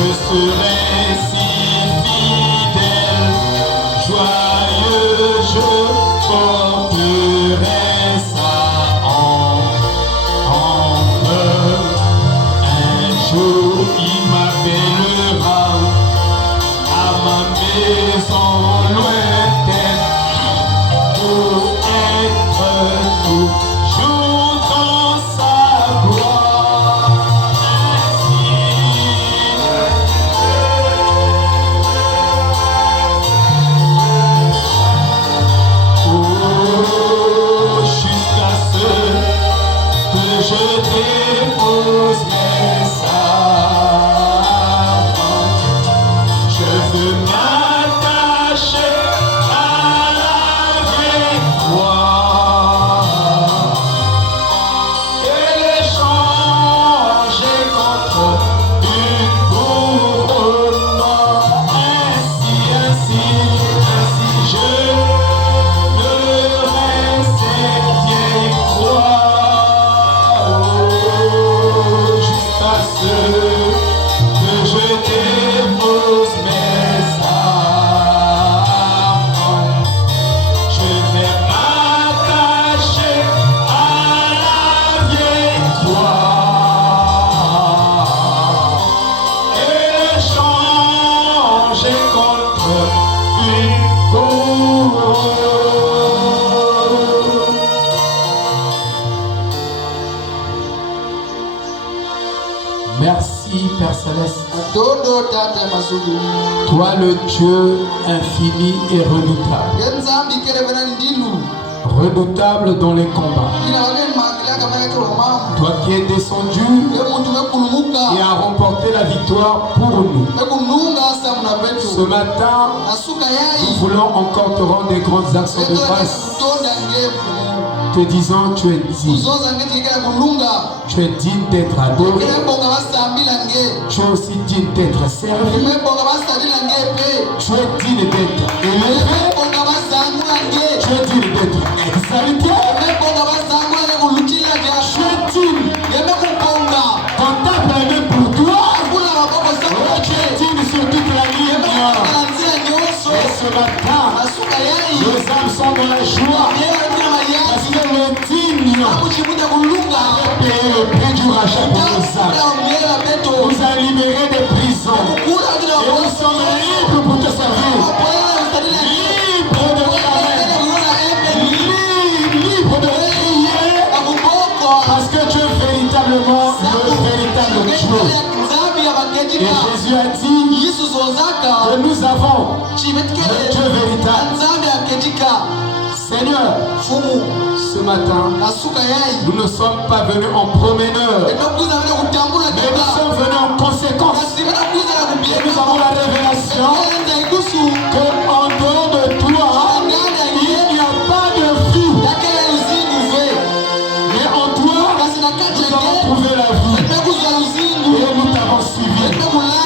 serai si fidèle, joyeux, je porterai ça en peur. Un jour il m'appellera à ma maison lointaine pour être toujours dans sa gloire. Jusqu'à ce que je dépose mes sacs, je veux m'attacher à la victoire et l'échanger contre une couronne. Ainsi je cette vieille croix, jusqu'à ce que je dépose mes armes. Je vais m'attacher à la vieille croix et l'échanger contre une couronne. Merci Père Céleste, toi le Dieu infini et redoutable, redoutable dans les combats, toi qui es descendu et a remporté la victoire pour nous. Ce matin, nous voulons encore te rendre des grandes actions de grâce, te disant tu es digne. Tu es digne d'être adoré. Tu es aussi digne d'être servi. Tu es digne d'être élevé. Tu es digne d'être exalté. Tu es digne qu'on t'appelle pour toi. Tu es digne sur toute la ligne. Et ce matin, nos âmes sont dans la joie. Parce que le digne a payé le prix du rachat pour nos âmes. Nous a libérés des prisons. Et nous sommes libres pour te servir. Libres de travailler. Libres de crier. Parce que tu es véritablement le véritable Dieu. Et Jésus a dit que nous avons le Dieu véritable. Seigneur, ce matin, nous ne sommes pas venus en promeneur, mais nous sommes venus en conséquence. Et nous avons la révélation qu'en dehors de toi, il n'y a pas de vie. Mais en toi, nous avons trouvé la vie. Et nous t'avons suivi.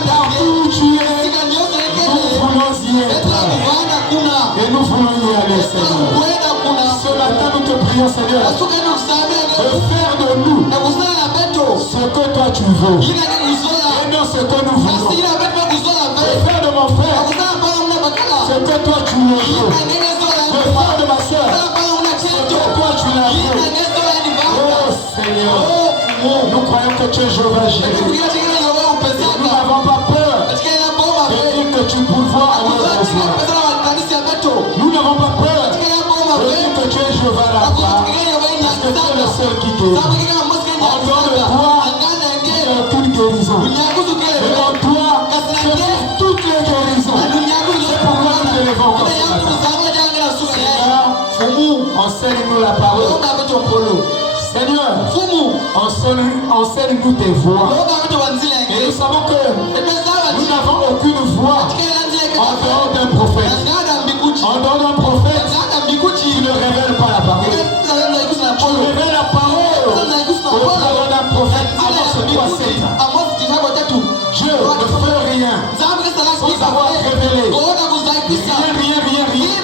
Partout où tu es, nous voulons y être. Et nous voulons y aller, Seigneur. Ce matin, nous te prions, Seigneur, de faire de nous ce que toi tu veux et non ce que nous voulons. De faire de mon frère ce que toi tu veux. De faire de ma soeur ce que toi tu l'as vu. Oh Seigneur, nous croyons que tu es Jéhovah Jireh. Nous n'avons pas peur de dire que tu pourvois à nos besoins. Nous n'avons pas peur de dire que tu es Jéhovah Rapha, parce que tu es le seul qui guérit. En dehors de toi, il n'y a aucune guérison. Mais en toi, c'est toutes les guérisons. C'est pourquoi nous te levons comme ce matin. Seigneur, enseigne-nous la parole. Seigneur, enseigne-nous tes voix. Et nous savons que nous n'avons aucune voix en dehors d'un prophète. En dehors d'un prophète, tu ne révèles pas la parole. Tu révèles la parole au travers d'un prophète. Alors c'est toi, Satan. Dieu ne fait rien sans avoir révélé. Rien.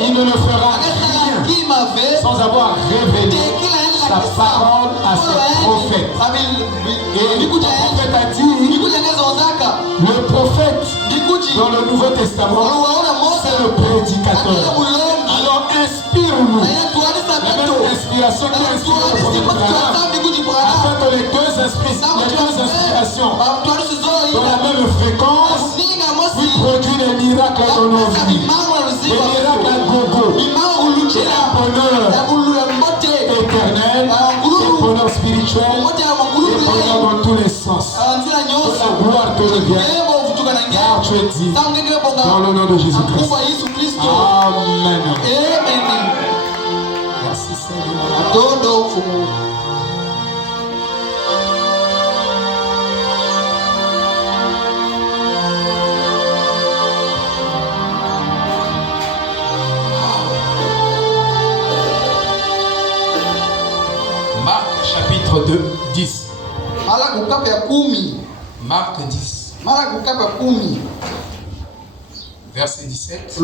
Il ne le fera rien sans avoir révélé. sa parole à ses prophètes. Et le prophète a dit, le prophète dans le Nouveau Testament, c'est le prédicateur. Alors inspire-nous. La même inspiration qui a inspiré le prophète, afin que les deux inspirations dans la même fréquence puissent produire des miracles dans nos vies. Des miracles à gogo. Et un bonheur éternel, et bonheur spirituel, et bonheur dans tous les sens. Que la gloire te revienne, car tu es dit, dans le nom de Jésus-Christ. Amen. Merci Seigneur. Marc chapitre 2, 10. Marc 10. Verset 17.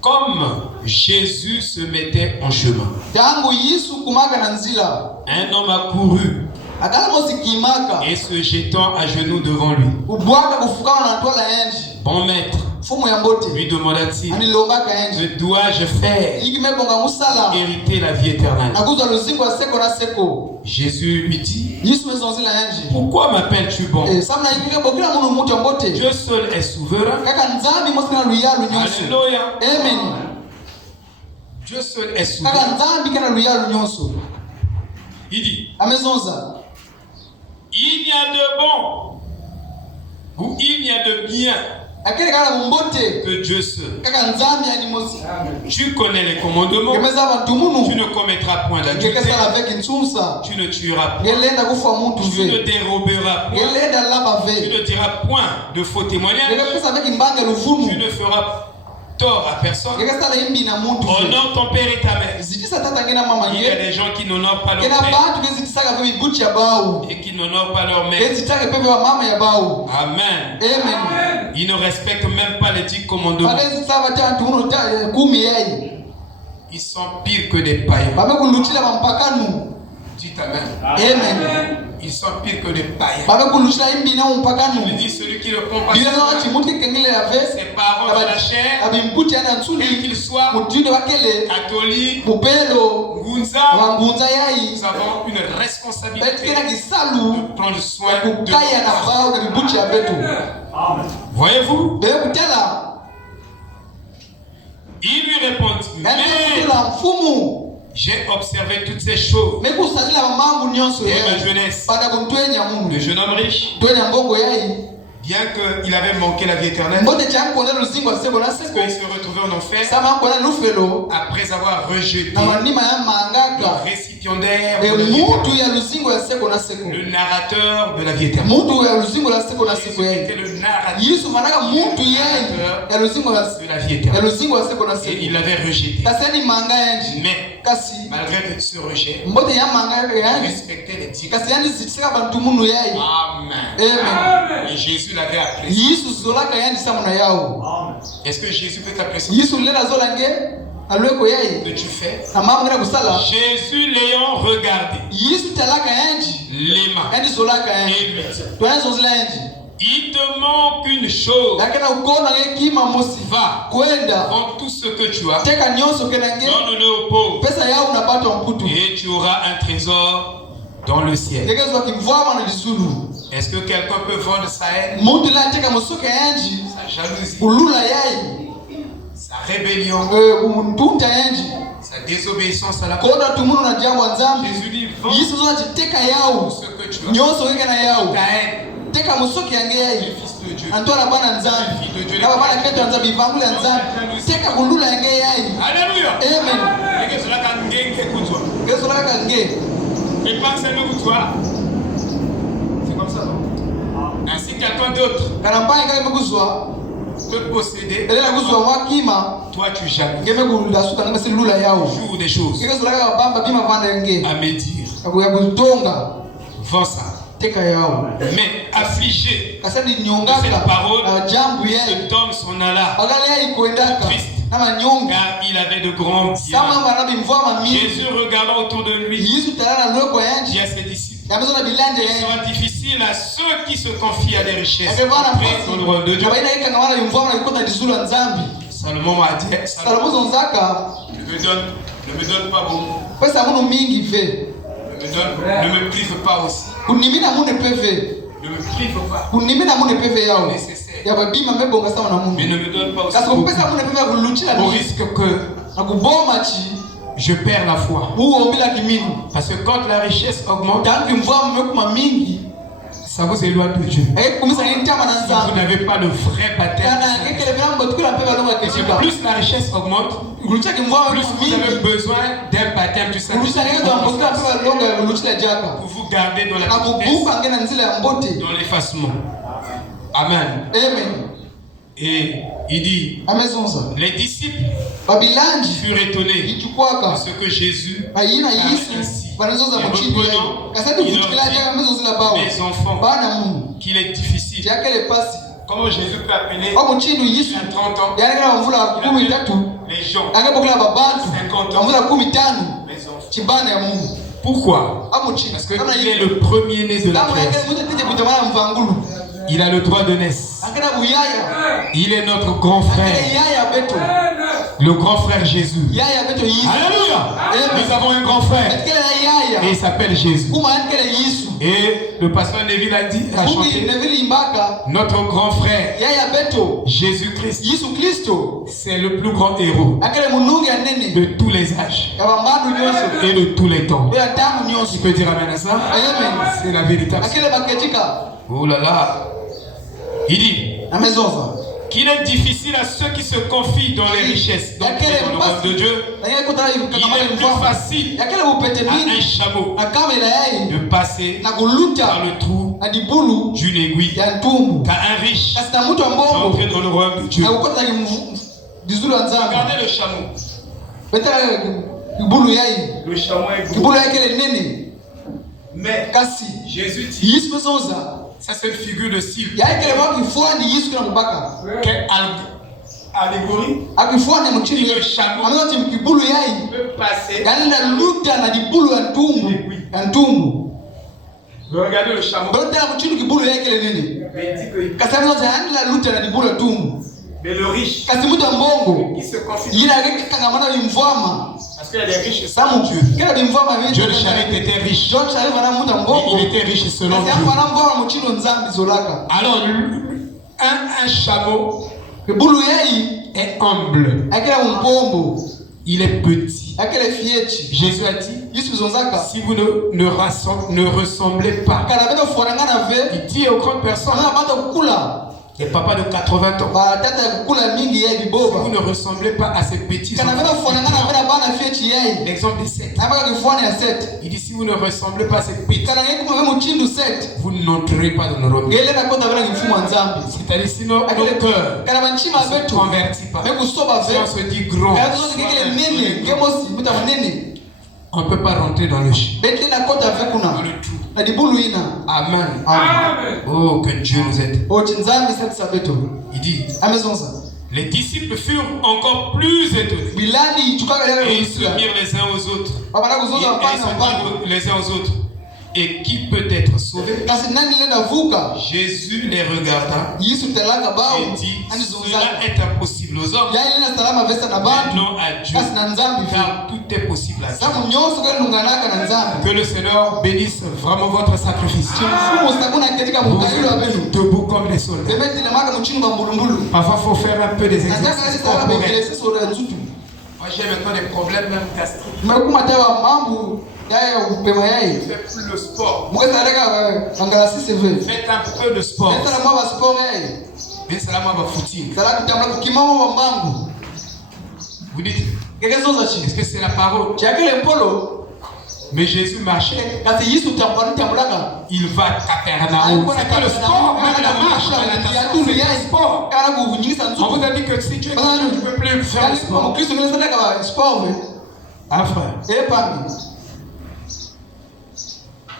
Comme Jésus se mettait en chemin, un homme accourut et se jetant à genoux devant lui. Bon maître, lui demanda-t-il, que dois-je faire hériter la vie éternelle? Jésus lui dit, pourquoi m'appelles-tu bon? Dieu seul est souverain. Alléluia. Dieu seul est souverain. Il dit, il n'y a de bon ou il n'y a de bien que Dieu seul. Tu connais les commandements. Tu ne commettras point d'adultère. Tu ne tueras point. Tu ne déroberas point. Tu ne diras point de faux témoignages. Tu ne feras tort à personne. Honore ton père et ta mère. Il y a des gens qui n'honorent pas leur père et qui n'honorent pas leur mère. Amen. Ils ne respectent même pas les 10 commandements. Ils sont pires que des païens. Dites Amen. Ils sont pires que des païens. Je dis celui qui ne prend pas ses parents de la chair, quel qu'il soit, catholique, Ngunza, nous avons une responsabilité de prendre soin de nous. Voyez-vous? Il lui répondit, mais j'ai observé toutes ces choses et ma jeunesse. Le jeune homme riche, bien qu'il avait manqué la vie éternelle, parce qu'il se retrouvait en enfer après avoir rejeté le récipiendaire de la vie éternelle, le narrateur de la vie éternelle. C'était le narrateur de la vie éternelle. Et il l'avait rejeté. Mais malgré tout ce rejet, il respectait les 10. Amen. Et Jésus l'avait appelé. Est-ce que Jésus peut t'apprécier? Que tu fais? Jésus l'ayant regardé, l'aima et lui dit, il te manque une chose. Va, vends tout ce que tu as, donne-le aux pauvres, et tu auras un trésor dans le ciel. Est-ce que quelqu'un peut vendre sa haine, sa jalousie, sa rébellion, sa désobéissance à la parole? Jésus dit, vends tout ce que tu as, ta haine, les fils de Dieu, les filles de Dieu, alléluia. Et pensez-le pour toi. C'est comme ça, non? Ainsi quelqu'un d'autre peut posséder, toi tu jalouses. Joue des choses à me dire, vends ça, Mais affligé de cette parole, cet homme s'en alla triste, car il avait de grands biens. Jésus regardant autour de lui, dit à ses disciples, il sera difficile à ceux qui se confient à des richesses d'entrer dans le royaume de Dieu. Salomon a dit, ne me donne pas beaucoup. Ne me prive pas aussi. Ne me prive pas. C'est nécessaire. Mais ne me donne pas aussi beaucoup. Au risque que je perds la foi. Parce que quand la richesse augmente, ça vous éloigne de Dieu. Si vous n'avez pas le vrai baptême, plus la richesse augmente, plus vous avez besoin d'un baptême du Saint-Esprit pour vous garder dans la vitesse, dans l'effacement. Amen. Et il dit, les disciples furent étonnés de ce que Jésus a ainsi. Les enfants, qu'il est difficile. Comment Jésus peut appeler à 30 ans, les gens 50 ans, les enfants. Pourquoi? Parce qu'il est le premier-né de la création. Il a le droit de naissance. Il est notre grand frère. Le grand frère Jésus. Alléluia. Nous avons un grand frère. Et il s'appelle Jésus. Et le pasteur Neville a chanté. Notre grand frère Jésus-Christ. C'est le plus grand héros de tous les âges et de tous les temps. Tu peux dire amen à ça? C'est la vérité. Oh là là. Il dit qu'il est difficile à ceux qui se confient dans les richesses. Donc, dans le royaume de Dieu, il est plus facile à un chameau de passer par le trou d'une aiguille qu'à un riche d'entrer dans le royaume de Dieu. Regardez le chameau. Le chameau est beau. Mais Jésus dit, ça c'est une figure de style. Quelle allégorie? Le chameau peut passer. Regardez le chameau. Mais le riche qui se confie, parce qu'il y a des riches selon Dieu. Dieu le Charit était riche. Il était riche selon Dieu. Alors, un chameau est humble. Il est petit. Jésus a dit, si vous ne ressemblez pas, il dit aux grandes personnes, les papas de 80 ans, si vous ne ressemblez pas à ces petits enfants, l'exemple des 7, il dit si vous ne ressemblez pas à ces petits, vous n'entrerez pas dans le royaume. C'est-à-dire si nos cœurs ne se convertissent pas, si on se dit grand, on ne peut pas rentrer dans le trou. Amen. Oh, que Dieu nous aide. Il dit, les disciples furent encore plus étonnés. Et ils se mirent les uns aux autres. Et qui peut être sauvé? Jésus les regarda et dit, cela est impossible aux hommes, mais non à Dieu, car tout est possible à Dieu. Que le Seigneur bénisse vraiment votre sacrifice. Vous êtes debout comme les soldats. Parfois il faut faire un peu des exercices corporels. Moi j'ai maintenant des problèmes même gastriques. Je ne fais plus le sport. Faites un peu de sport. Mais c'est là moi ma footing. Vous dites, est-ce que c'est la parole? Mais Jésus marchait. Il va à Capernaum. C'est pas le sport, même la marche, la natation, c'est le sport. On vous a dit que si tu es chrétien, tu ne peux plus faire le sport. Ah frère.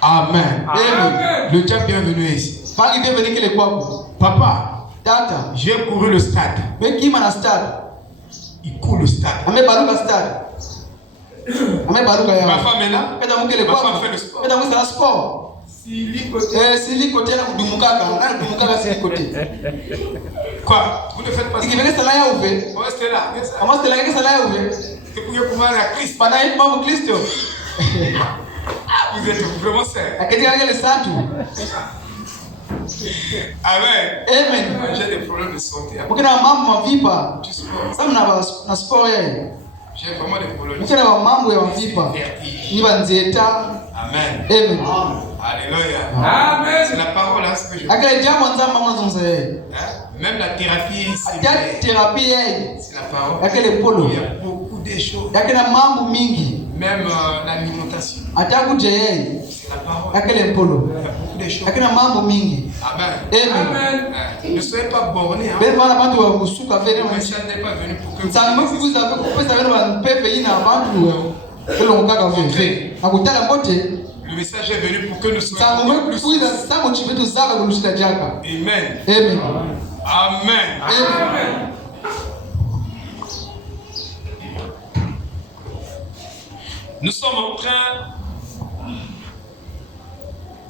Amen. Amen. Le diable bienvenu ici. Papa, j'ai couru le stade. Il court le stade. Ma femme est là. Ma femme fait le sport. Quoi? Vous ne faites pas ça? On reste là. Vous êtes vraiment sérieux. Amen. J'ai des problèmes de santé. J'ai vraiment des problèmes de santé. Amen. Alléluia. Amen. C'est la parole, hein, ce que je veux. Même la thérapie, c'est la parole. Il y a beaucoup de choses. Même l'alimentation. C'est la parole. Il y a beaucoup de choses. Amen. Amen. Ne soyez pas bornés. Le message n'est pas venu pour que le message est venu pour que nous soyons plus. Amen. Amen. Amen. Amen. Nous sommes en train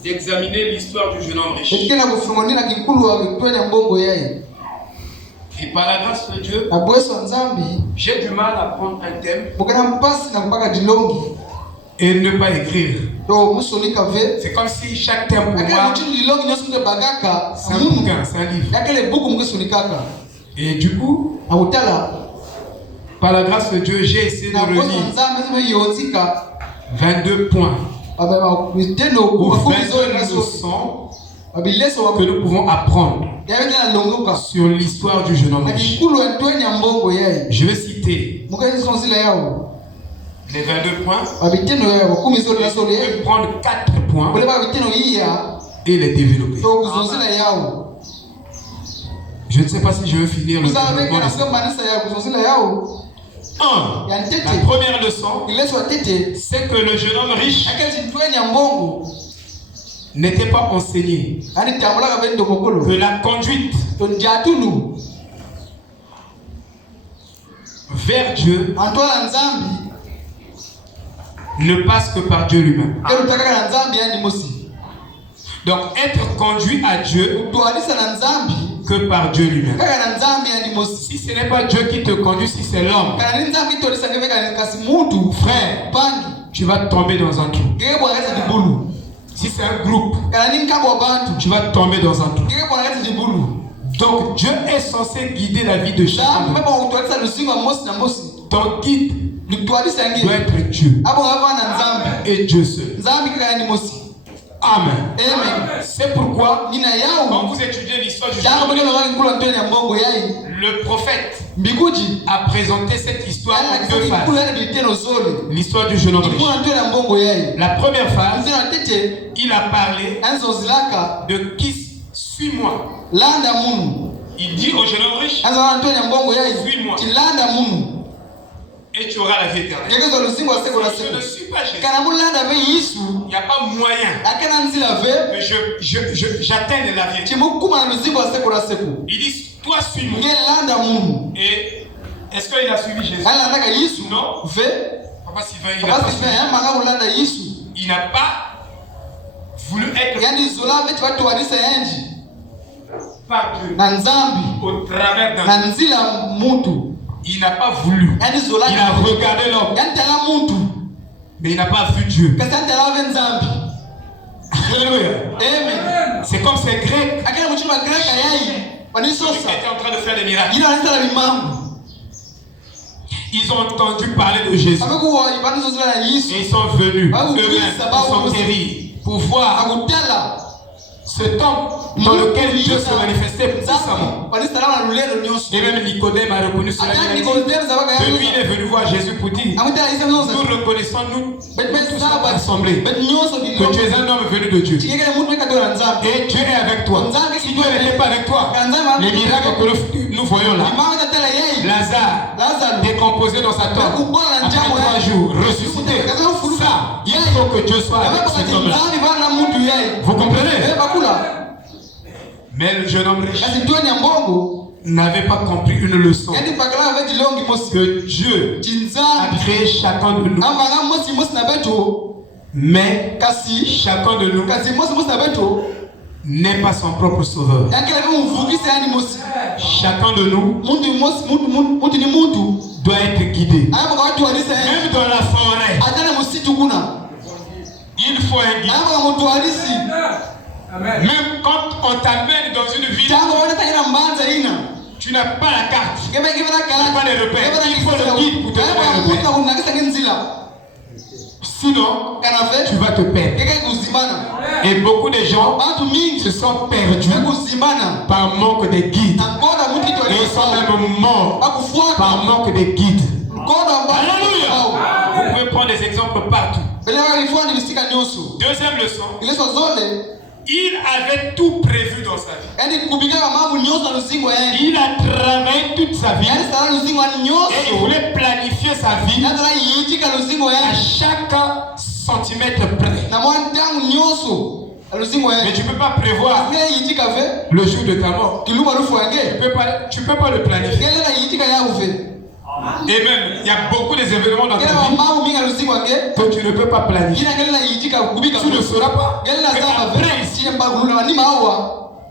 d'examiner l'histoire du jeune homme riche. Et par la grâce de Dieu, j'ai du mal à prendre un thème et ne pas écrire. C'est comme si chaque thème pour moi, c'est un bouquin, c'est un livre. Et du coup, par la grâce de Dieu, j'ai essayé de relire 22 points ou 22 leçons que nous pouvons apprendre sur l'histoire du jeune homme riche. Je vais citer les 22 points. Je vais prendre 4 points et les développer. Je ne sais pas si je vais finir le développement de ça. La première leçon, c'est que le jeune homme riche n'était pas enseigné que la conduite vers Dieu ne passe que par Dieu lui-même. Donc être conduit à Dieu que par Dieu lui-même. Si ce n'est pas Dieu qui te conduit, si c'est l'homme, frère, tu vas tomber dans un trou. Si c'est un groupe, tu vas tomber dans un trou. Donc Dieu est censé guider la vie de chacun. Ton guide doit être Dieu et Dieu seul. Amen. Amen. C'est pourquoi, quand vous étudiez l'histoire du jeune homme, le prophète a présenté cette histoire en deux phases. L'histoire du jeune homme riche. La première phase, il a parlé de qui suis-moi. Il dit au jeune homme riche, suis-moi. Et tu auras la vie éternelle. Je ne suis pas Jésus. Il n'y a pas moyen que j'atteigne la vie éternelle. Il dit, toi suis-moi. Et est-ce qu'il a suivi Jésus? Non. Papa Sylvain, il n'a pas suivi. Il n'a pas voulu être par Dieu au travers d'un il n'a pas voulu. Il a regardé l'homme. Mais il n'a pas vu Dieu. Alléluia. C'est comme ces Grecs. Ils étaient en train de faire des miracles. Ils ont entendu parler de Jésus. Et ils sont venus. Ils sont guéris pour voir cet homme dans lequel Dieu se manifestait puissamment. Et même Nicodème a reconnu cela. De lui, il est venu voir Jésus pour dire, nous reconnaissons, nous tous assemblés, que tu es un homme venu de Dieu. Et Dieu est avec toi. Si Dieu n'était pas avec toi, les miracles que nous voyons là, Lazare décomposé dans sa tombe, après 3 jours, ressuscité, ça, il faut que Dieu soit avec cet homme-là. Vous comprenez? Mais le jeune homme riche n'avait pas compris une leçon. Que Dieu a créé chacun de nous. Mais chacun de nous n'est pas son propre sauveur. Chacun de nous doit être guidé. Même dans la forêt, il faut un guide. Même quand on t'amène dans une ville, tu n'as pas la carte, tu n'as pas les repères. Il faut le guide pour te donner le repère. Sinon, tu vas te perdre. Et beaucoup de gens se sont perdus par manque de guides. Et ils sont même morts par manque de guides. Alléluia. Vous pouvez prendre des exemples partout. Deuxième leçon. Il avait tout prévu dans sa vie. Il a travaillé toute sa vie. Et il voulait planifier sa vie à chaque centimètre près. Mais tu ne peux pas prévoir le jour de ta mort. Tu ne peux pas le planifier. Et même, il y a beaucoup d'événements dans ta vie que tu ne peux pas planifier. Tu ne sauras pas. Mais après,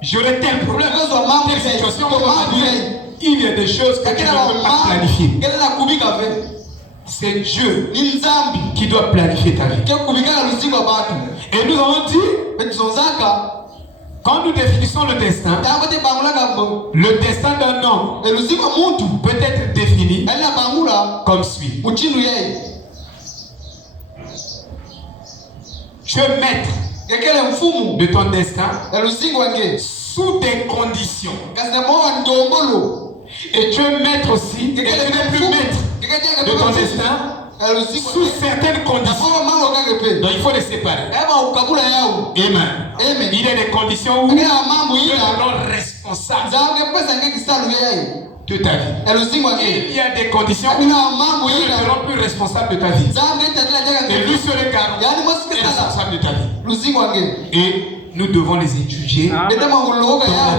j'aurai tel problème, telle situation. Il y a des choses que tu ne peux pas planifier. C'est Dieu qui doit planifier ta vie. Et nous avons dit, quand nous définissons le destin d'un homme peut être défini comme suit. Tu es maître de ton destin sous des conditions. Et tu es maître aussi, et tu n'es plus maître de ton destin sous certaines conditions. Donc il faut les séparer. Amen. Il y a des conditions où tu es alors responsable de ta vie. Il y a des conditions où tu ne seras plus responsable de ta vie. Et lui seul est responsable de ta vie. Et nous devons les étudier dans la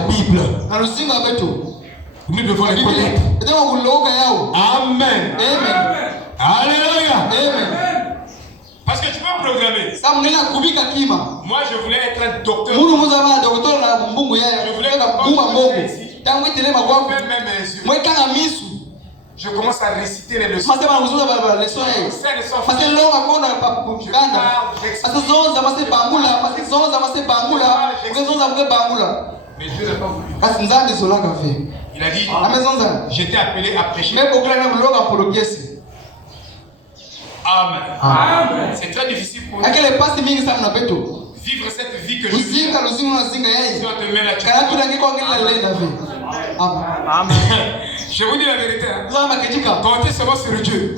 Bible. Nous devons les connaître. Amen. Alléluia. Parce que tu peux programmer. Moi, je voulais être un docteur. Je voulais faire mes yeux. Je commence à réciter les leçons. Mais Dieu n'a pas voulu. Il a dit, j'étais appelé à prêcher. Amen. C'est très difficile pour nous. Vivre cette vie que je vis. Si on te met là, tu Amen. Je vous dis la vérité. Comptez seulement sur Dieu.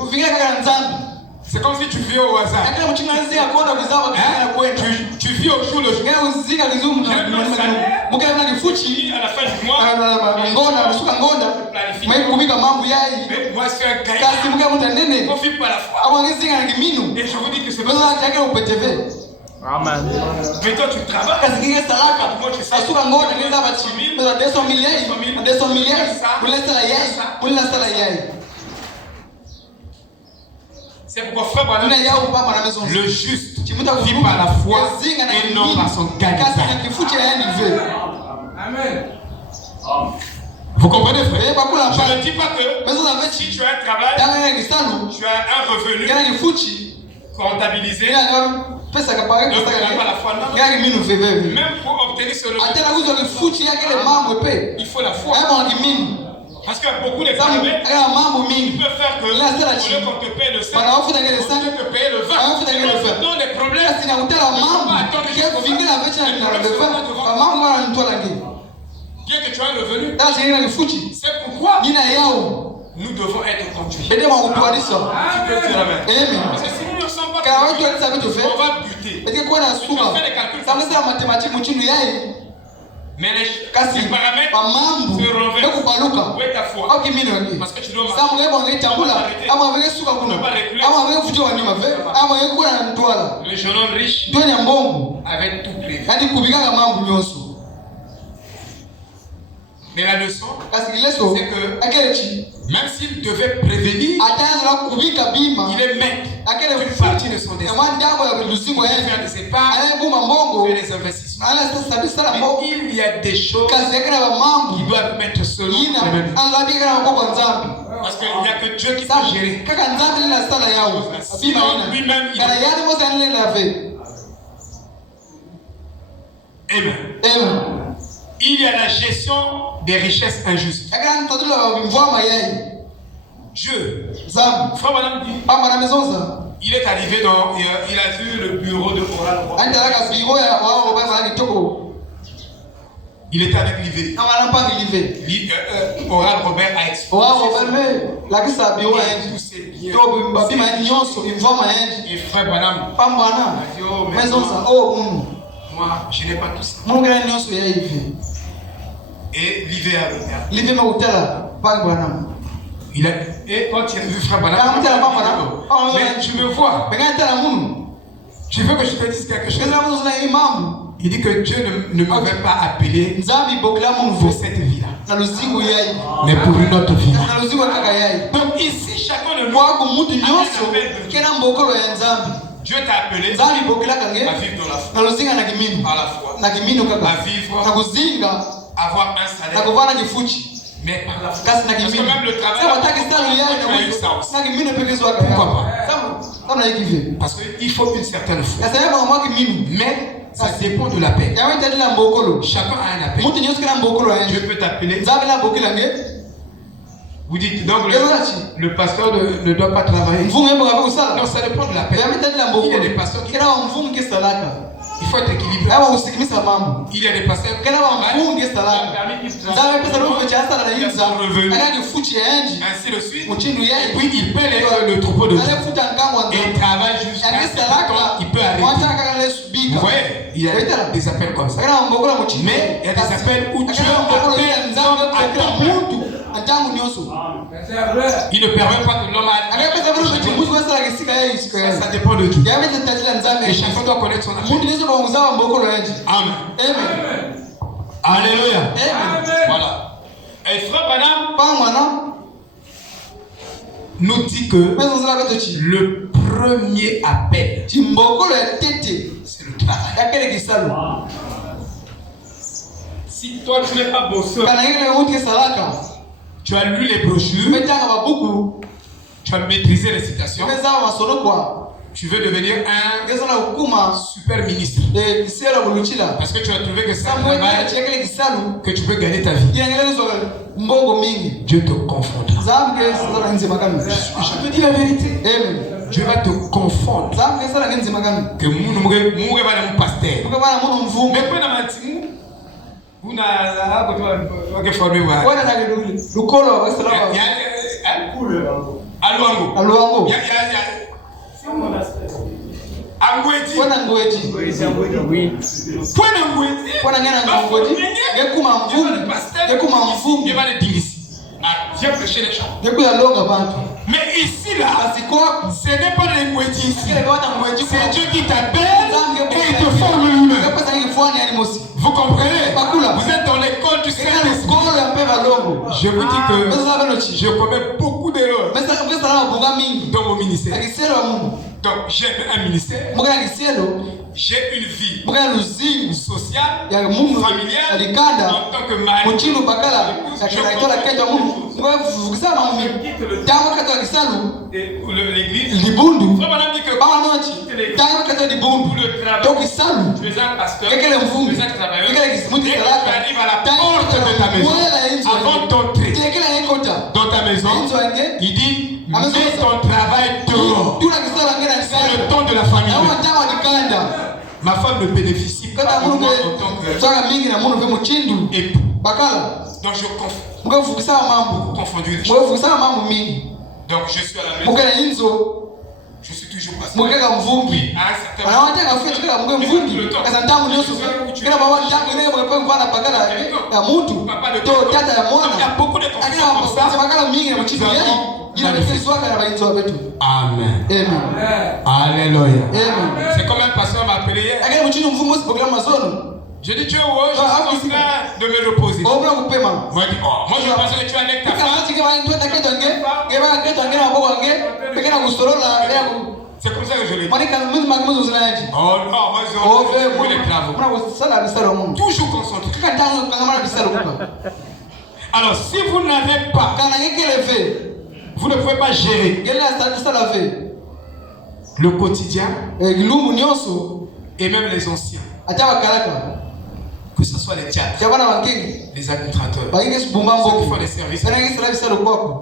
C'est comme si tu vis au hasard. Tu vis au jour le jour. À la fin du mois, moi je suis un gars. Il faut vivre par la foi. Et je vous dis que c'est pas ça. Amen. Mais toi tu travailles. Moi tu sais. C'est pourquoi frère, le juste vit par la foi et non par son gagne. Amen. Vous comprenez, frère? Je ne dis pas que si tu as un travail, tu as un revenu comptabilisé, ne pas la foi. Même pour obtenir ce revenu, il faut la foi. Parce que beaucoup de femmes, ils peuvent faire que au lieu qu'on te paye le 5, on te paye le 20. Dans les problèmes, bien que tu aies un revenu, c'est pourquoi nous devons être conduits. Tu peux dire amen. Parce que si nous ne sommes pas conduits, on va buter. Tu vas faire les calculs. Mais les paramètres se renversent. baluka. Où est ta foi? Au kimino ngi. Parce que tu dois Sa mwe bonga itambula. Ama vege suka kuna. Ama vege fujo wa nyuma ve. Ama vege kwa na ntwala. Le jeune homme riche Ndio nyambongo. avait tout prévu. Hadi kubikanga mambo nyonso. Mais la leçon, c'est que même s'il devait prévenir, il est maître d'une partie de son destin. Il peut faire des épargnes, faire des investissements. Mais il y a des choses qui doivent mettre seulement parce qu'il n'y a que Dieu qui peut gérer. Sinon, lui-même, il Amen. Il y a la gestion des richesses injustes. Dieu, frère madame dit, il est arrivé il a vu le bureau de Oral Robert. Il était avec Livé. Oral Robert a exposé tous ses biens. Et frère madame, moi, je n'ai pas tout ça. Et Livé a regardé. Et quand il a vu frère Branham, mais tu me vois. Tu veux que je te dise quelque chose? Il dit que Dieu ne m'avait pas appelé pour cette vie-là, mais pour une autre vie. Donc ici, chacun de nous Dieu t'a appelé à vivre dans la foi, à la foi, à vivre, avoir un salaire. Mais par la foi. Parce que même le travail, tu as eu ça aussi. Pourquoi pas? Parce qu'il faut une certaine foi. Mais ça dépend de l'appel. Chacun a un appel. Dieu peut t'appeler. Vous dites donc le pasteur ne doit pas travailler. Non, ça dépend de l'appel. Il y a des pasteurs qui il faut être équilibré. Il y a des pasteurs qui ainsi de suite. Et puis il paie le troupeau de Dieu. Et il travaille jusqu'à ce temps il peut arrêter. Vous voyez, il y a des appels comme ça. Mais il y a des appels où Dieu appelle l'homme à temps. Il ne permet pas que l'homme ça dépend de Dieu. Et chacun doit connaître son appel. Amen. Alléluia. Amen. Voilà. Et frère Branham nous dit que le premier appel, c'est le travail. Si toi tu n'es pas bosseur, tu as lu les brochures, tu as maîtrisé les citations, tu veux devenir un super ministre. Parce que tu as trouvé que c'est un travail que tu peux gagner ta vie. Dieu te confondra. Je te dis la vérité. Dieu va te confondre. Que mon pasteur. Mais vous n'avez pas formé. Mais ici là, ce n'est pas les moitiés, c'est Dieu qui t'appelle et il te forme lui-même. Vous comprenez? Vous êtes dans l'école du Saint-Esprit. Je vous dis que je commets beaucoup d'erreurs dans mon ministère. Donc j'ai un ministère, j'ai une vie sociale, familiale, en tant que mari. L'église, madame dit que pour le travail, tu es un pasteur, tu es un travailleur, dès que tu arrives à la porte de ta maison, avant d'entrer dans ta maison, il dit, mets ton travail dehors. C'est le temps de la famille. Ma femme ne bénéficie pas de moi en tant que époux. Donc je confondu les choses. Donc je suis à la maison. Je suis toujours pasteur. Oui, à un certain moment. Il y a beaucoup de comme ça, Amen. Alléluia. C'est comme un pasteur m'a appelé hier. Je dis, tu es où? Je suis en train de me reposer. Moi, je dis, moi, je pense que tu es avec ta femme. C'est comme ça que je l'ai dit. Oh non, moi, je veux les travaux. Toujours concentré. Alors, si vous n'avez pas, vous ne pouvez pas gérer le quotidien et même les anciens. Que ce soit les diacres, les administrateurs, ceux qui font les services,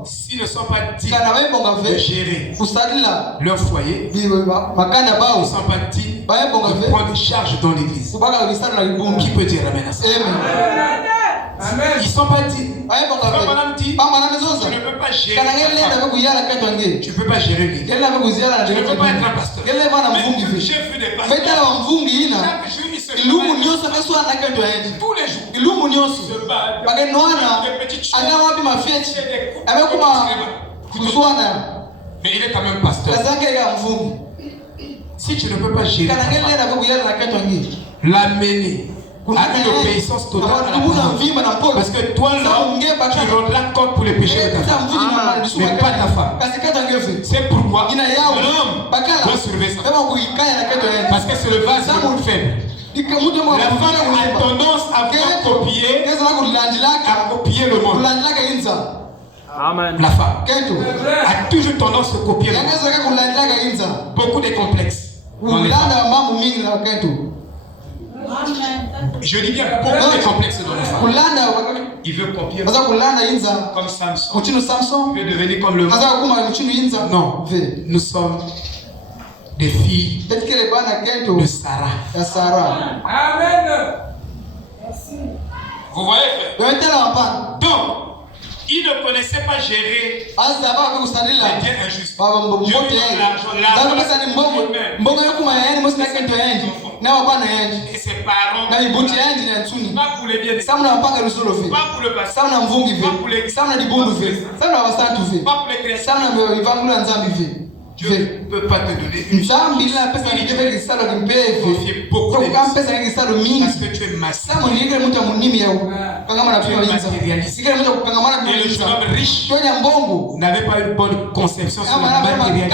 s'ils ne sont pas dignes de gérer leur foyer, ils ne sont pas dignes de prendre des charges dans l'église. Qui peut dire amen à ça? Ils ne sont pas dignes. Comme madame dit, tu ne peux pas gérer. Tu ne peux pas gérer l'église. Tu ne peux pas être un pasteur. Mais j'ai vu des pasteurs. Chaque jour, ils se battent. Tous les jours, ils se battent. Des petites choses. Mais il est quand même pasteur. Si tu ne peux pas gérer l'amener à une obéissance totale à la parole. Parce que toi, l'homme, tu rendras compte pour les péchés de ta femme, mais pas ta femme. C'est pourquoi l'homme doit surveiller ça. Parce que c'est le vase le plus faible. La femme a tendance à copier le monde. Amen. La femme a toujours tendance à copier le monde. Beaucoup de complexes. Je dis bien beaucoup de complexes dans la femme. Il veut copier comme Samson. Il veut devenir comme le monde. Non, nous sommes des filles de Sarah. Amen. Vous voyez, frère? Donc, il ne connaissait pas gérer les biens injustes. Et ses parents, pas pour les biens, pas pour le passé, pas pour l'église, pas pour les chrétiens. Dieu ne peut pas te donner une charge. Il faut beaucoup de parce que tu es massif. Tu es matérialiste. Et le jeune homme riche n'avait pas une bonne conception sur la matérialité.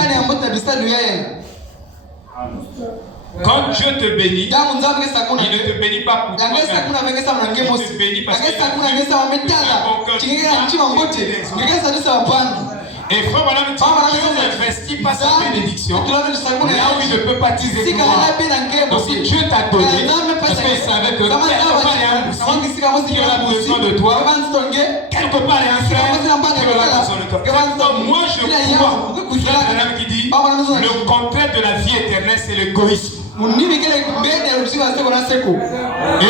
Quand Dieu te bénit, il ne te bénit pas pour toi. Il te bénit parce que et frère, madame, Dieu n'investit pas sa bénédiction là où il ne peut pas t'utiliser. Donc si Dieu t'a donné, parce qu'il savait que quelque part il y a un aussi qui aura besoin de toi, quelque part il y a un frère qui aura besoin de toi. Donc moi je crois, madame qui dit, le contraire de la vie éternelle c'est l'égoïsme. Et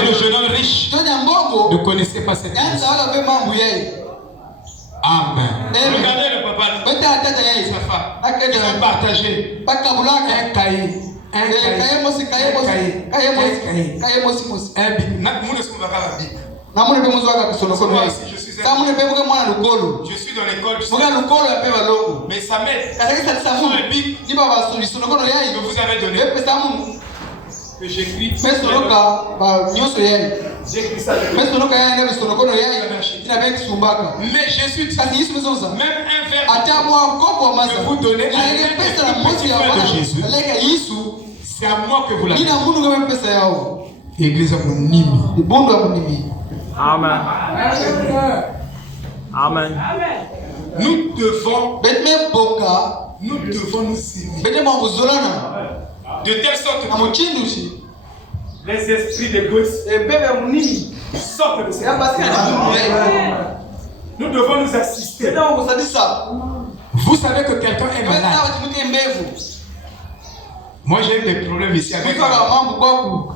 le jeune homme riche ne connaissait pas cette chose. Amen. Regardez le papa. Sa femme. Ils ont partagé un cahier. Je suis dans l'école. Mais ça m'aide. Que vous avez donné. Que j'écris. J'écris ça. Mais Jésus dit, même un verre que vous donnez à un petit frère de Jésus, c'est à moi que vous l'avez. Église Munimi. Amen. Amen. Nous devons nous aimer. De telle sorte que les esprits d'égoïsme sortent de cette vie. Nous devons nous assister. Vous savez que quelqu'un est malade. Moi j'ai eu des problèmes ici avec beaucoup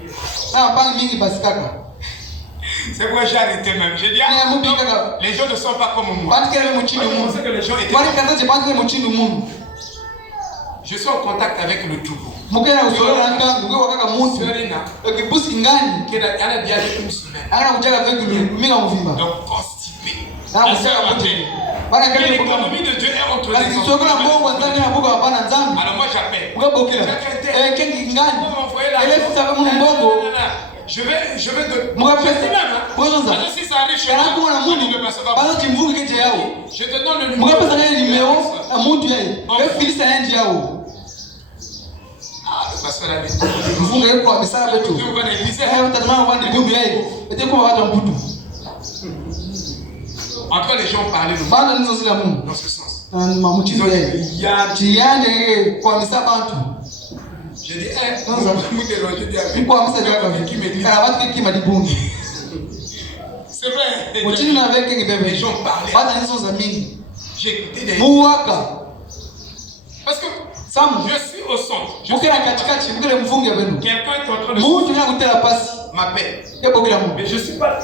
de frères. C'est pourquoi j'ai arrêté même. J'ai dit, les gens ne sont pas comme moi. Je pensais que les gens étaient. Je suis en contact avec le Togo. Qui a déjà une semaine. Donc constipé. La sœur Mathé. L'économie de Dieu est entre les enfants. Alors moi j'appelle. Je vais de. Si ça arrive chez moi, je te donne le numéro. En tout cas, les gens parlaient de moi dans ce sens. J'ai dit, c'est vrai. Les gens parlaient. J'ai écouté des gens. Parce que je suis au centre. Quelqu'un est en train de m'appelle. Mais je suis pas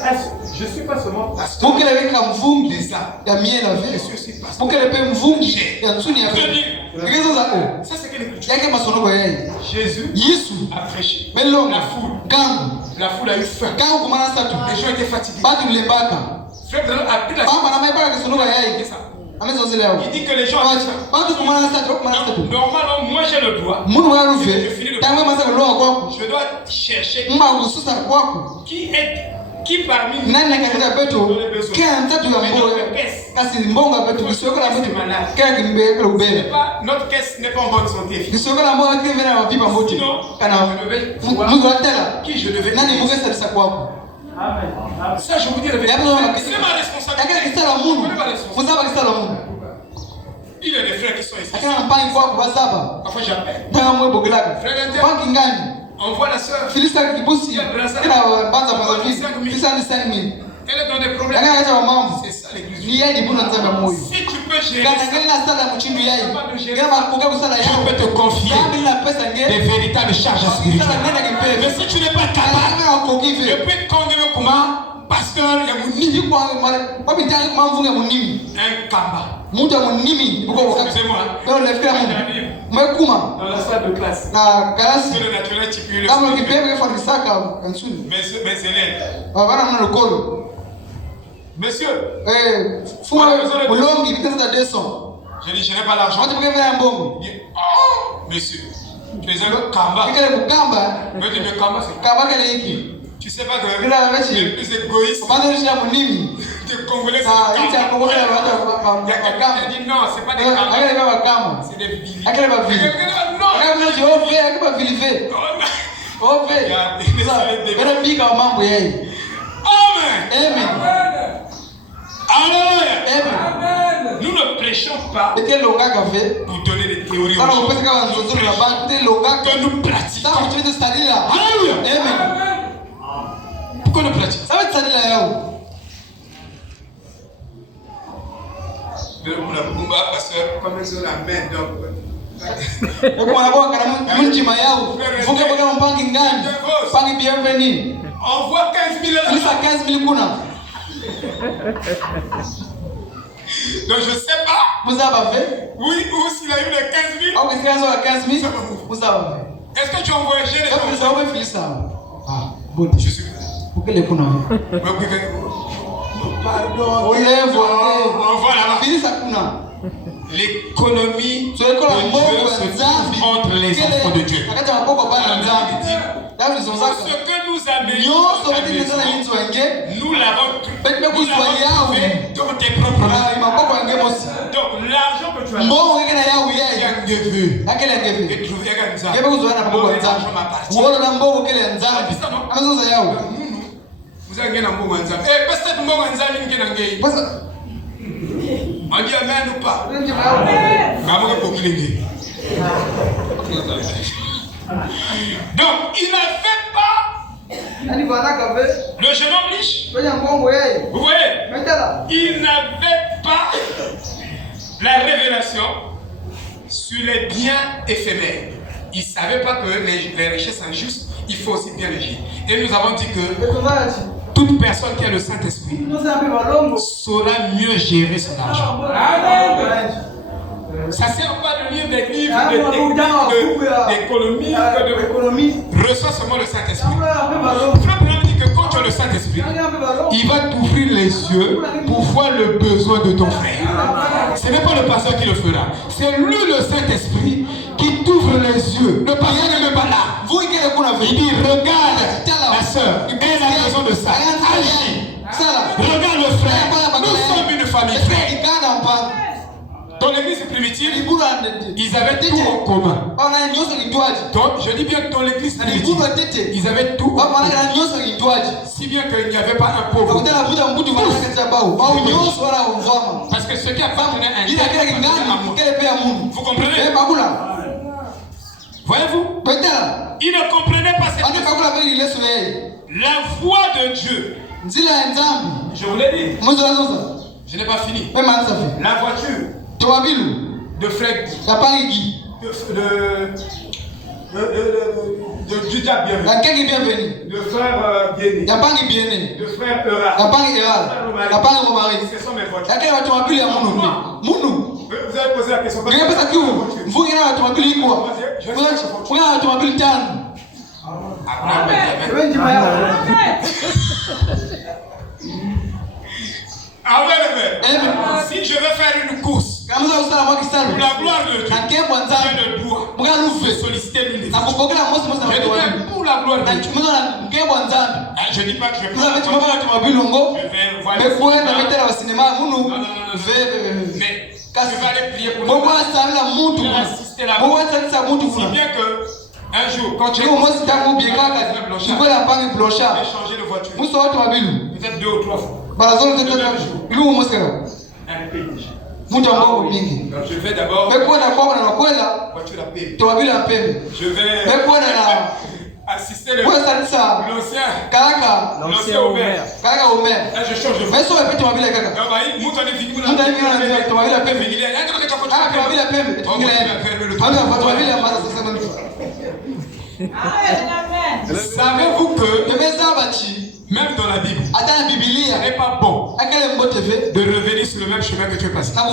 seulement pasteur. Je suis aussi pasteur. Ça c'est quelle écriture? Jésus a prêché. La foule a eu faim. Les gens étaient fatigués. Frère Branham a pris la il dit que les gens normalement moi j'ai le droit. Je dois chercher qui parmi nous notre caisse n'est pas en bonne santé. Sinon, qui je devais ça, je vous dis la vérité. C'est ma responsabilité. Il y a des frères qui sont ici. Parfois j'appelle. On voit la soeur. Elle est dans des problèmes. C'est ça l'église. Si tu peux gérer ça, je peux te confier des véritables charges spirituelles. Mais si tu n'es pas capable, je peux te conduire comment pasteur un kamba. Excusez-moi. Dans la salle de classe. C'est le naturel type. Mes élèves. Monsieur. Je dis, je n'ai pas l'argent. Monsieur. Tu es un kamba. Mais tu me kamba, c'est kamba. Tu sais pas que le plus égoïste des Congolais, c'est le kamba. Il y a quelqu'un qui dit non, c'est pas des kamba. C'est des vili. Nous ne prêchons pas pour donner des théories aux gens. Que nous pratiquons. Alléluia. Pourquoi nous pratiquons? Comme ils ont la main d'homme. On voit 15 000 là. Donc je sais pas. Oui, ou s'il a eu les 15 000. Est-ce que tu as envoyé les gens? Je suis prêt. Pardon. L'économie de Dieu se trouve entre les enfants de Dieu. Ce que nous améliorons, nous l'avons fait dans tes propres mains. Donc l'argent que tu as, vous avez un bon wanzam. Eh, pasteur, mon wanzam, il y a on dit amen ou pas? Donc, il n'avait pas le jeune homme riche. Vous voyez? Il n'avait pas la révélation sur les biens éphémères. Il ne savait pas que les richesses injustes, il faut aussi bien les gérer. Et nous avons dit que toute personne qui a le Saint-Esprit saura mieux gérer son argent. Ça ne sert pas de lire des livres d'économie, reçoit seulement le Saint-Esprit. Frère Branham dit que quand tu as le Saint-Esprit, il va t'ouvrir les yeux pour voir le besoin de ton frère. Ce n'est pas le pasteur qui le fera. C'est lui, le Saint-Esprit, qui t'ouvre les yeux. Le pasteur n'est même pas là. Il dit, regarde la sœur, elle a besoin de ça. Agis. Regarde le frère. Nous sommes une famille frère. Dans l'église primitive, ils avaient tout en commun. Donc, je dis bien que dans l'église primitive, ils avaient tout en commun. Si bien qu'il n'y avait pas un pauvre. Parce que ce qui appartenait à un homme, vous comprenez? Voyez-vous? Ils ne comprenaient pas cette chose. La voix de Dieu. Je vous l'ai dit. Je n'ai pas fini. La voiture de frère du diable bienvenu. Le frère Bienné. Le frère Eral. Ce sont mes voitures. Vous avez posé la question. Si je veux faire une course, pour la gloire de Dieu, je dois solliciter l'une. Je dis bien pour la gloire de Dieu. Je dis pas que je vais voir. Mais je vais aller prier pour lui. Je vais assister là-bas. Si bien que un jour, quand tu es changer de voiture, peut-être 2 ou 3 fois. Je vais d'abord voiture à paix. Je vais assister l'ancien Omer. Là je change de voiture. Savez-vous que même dans la Bible, ce n'est pas bon de revenir sur le même chemin que tu es passé. On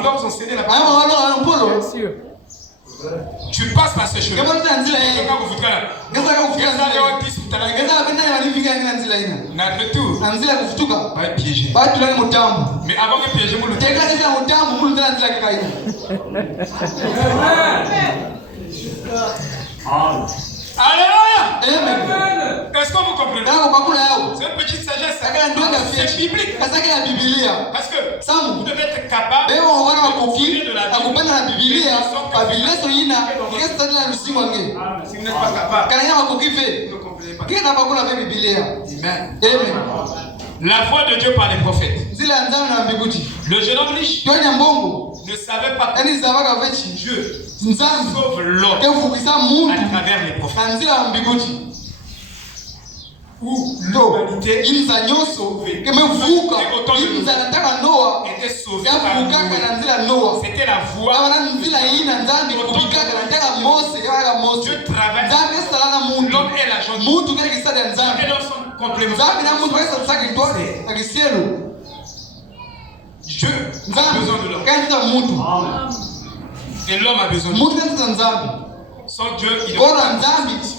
doit vous enseigner la parole. Bien sûr. Tu passes par ce chemin. Va être piégé. Mais avant de piéger, Alléluia. Est-ce que vous comprenez? C'est une petite sagesse. C'est biblique. Parce que vous devez être capable de la Bible. Si vous n'êtes pas capable, vous ne comprenez pas. Amen. La voix de Dieu par les prophètes. Le jeune homme riche ne savait pas que Dieu sauve l'homme à travers les prophètes. Où l'humanité était sauvée par Noé. C'était la voix Dieu travaille. L'homme est l'agent. Et l'homme sont complémentaires. Dieu a besoin de l'homme. Et l'homme a besoin de l'homme. Sans Dieu, il est l'homme aussi.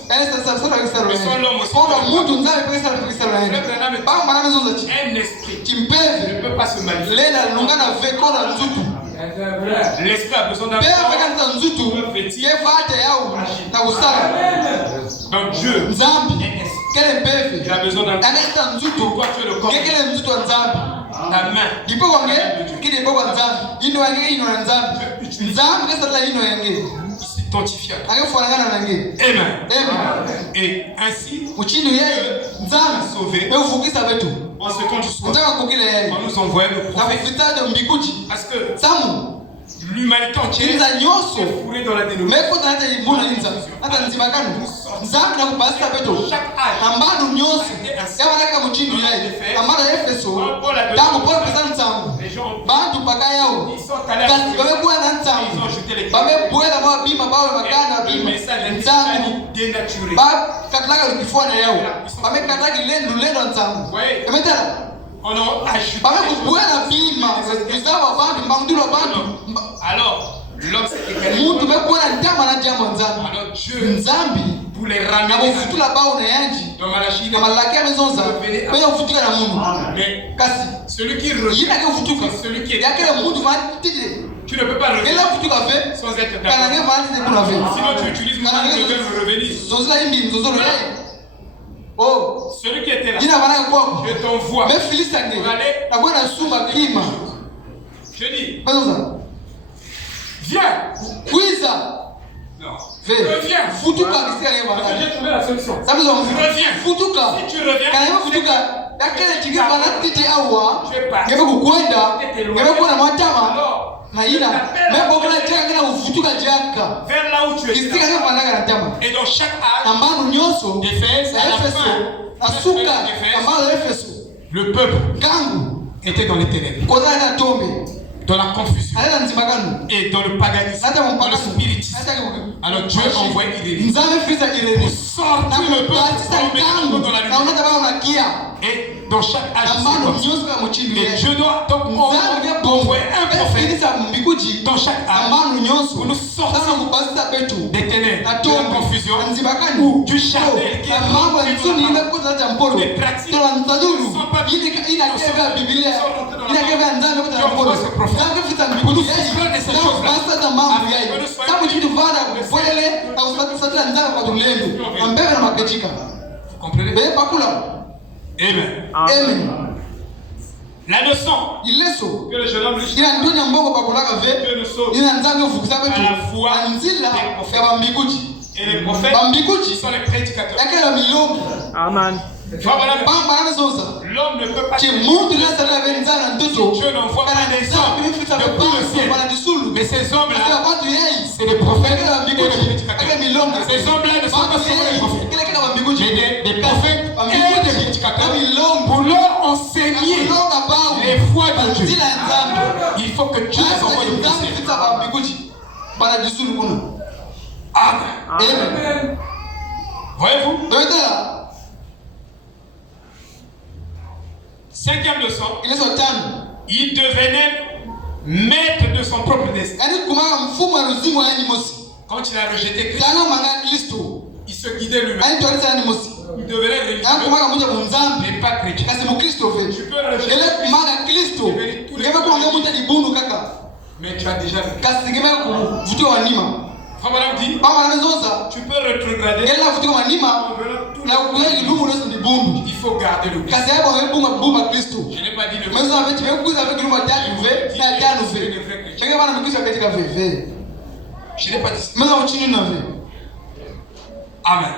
Un esprit ne peut pas se manipuler. L'esprit a besoin d'un corps vêtu. Donc Dieu il a besoin d'un corps. Pourquoi tu es le corps? Ta main. Identifié. Amen. Et ainsi, Dieu a sauvé. En ce temps du soir, on nous envoie le prophète. Parce que l'humanité entière est fourrée dans la dénomination. Chaque les gens ils sont allés à ils ont jeté les le message est dénaturé. On a ajouté. Alors, l'homme s'est égalé. Alors Dieu, pour les ramener dans Malachie. Mais celui qui rejette, c'est celui qui est tu ne peux pas revenir sans être d'accord. Sinon tu utilises mon nom de revenir. Celui qui était là, je t'envoie pour aller. Je dis, viens. Non. Reviens. J'ai trouvé la solution. Reviens. Si tu reviens, vers là où tu es. Et dans chaque âge, Éphèse, à la fin, le peuple était dans les ténèbres, dans la confusion et dans le paganisme, dans le spiritisme. Alors Dieu envoie Irénée pour sortir le peuple dans la lumière. Et dans chaque âge, et Dieu doit donc envoyer un prophète dans chaque âge pour nous sortir des ténèbres, de la confusion ou du charnel qui est des pratiques qui ne sont pas bibliques. Pour nous soustraire de ces choses-là, vous comprenez? Amen. La leçon que le jeune homme lui dit, Dieu nous sauve à la foi des prophètes. Et les prophètes sont les prédicateurs. Amen. L'homme ne peut pas Dieu n'envoie pas des hommes depuis le ciel. Mais ces hommes-là, c'est les prophètes et les prédicateurs. Ces hommes-là ne sont pas seulement les prophètes, mais des prophètes et des prédicateurs pour leur enseigner les voies de Dieu. Il faut que Dieu les envoie de plus. Amen. Voyez-vous? Cinquième leçon, il devenait maître de son propre destin. Quand il a rejeté Christ, il se guidait lui-même. Il devenait religieux, mais pas chrétien. Tu peux rejeter Christ, mais tu as déjà vu. Frère dit, tu peux rétrograder. Il faut garder le Christ. Je n'ai pas dit le Je n'ai pas dit ça. Amen.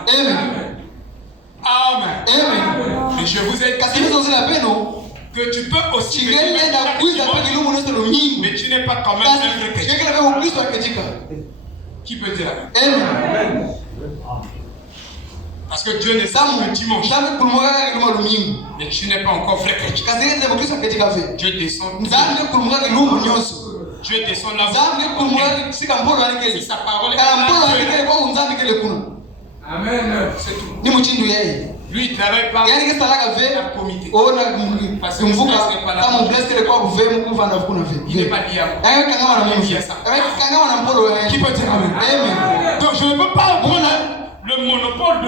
Amen. Et je vous ai dit que tu peux aussi mais tu n'es pas quand même un chrétien. Qui peut dire Amen? Parce que Dieu ne sait le dimanche. Mais tu n'es pas encore vrai chrétien. Dieu descend. Dieu descend là. Si sa parole est là. Amen. C'est tout. Lui, il travaille par un comité. Parce que il n'est pas lié à ça. Qui peut dire Amen? Donc je ne peux pas prendre le monopole de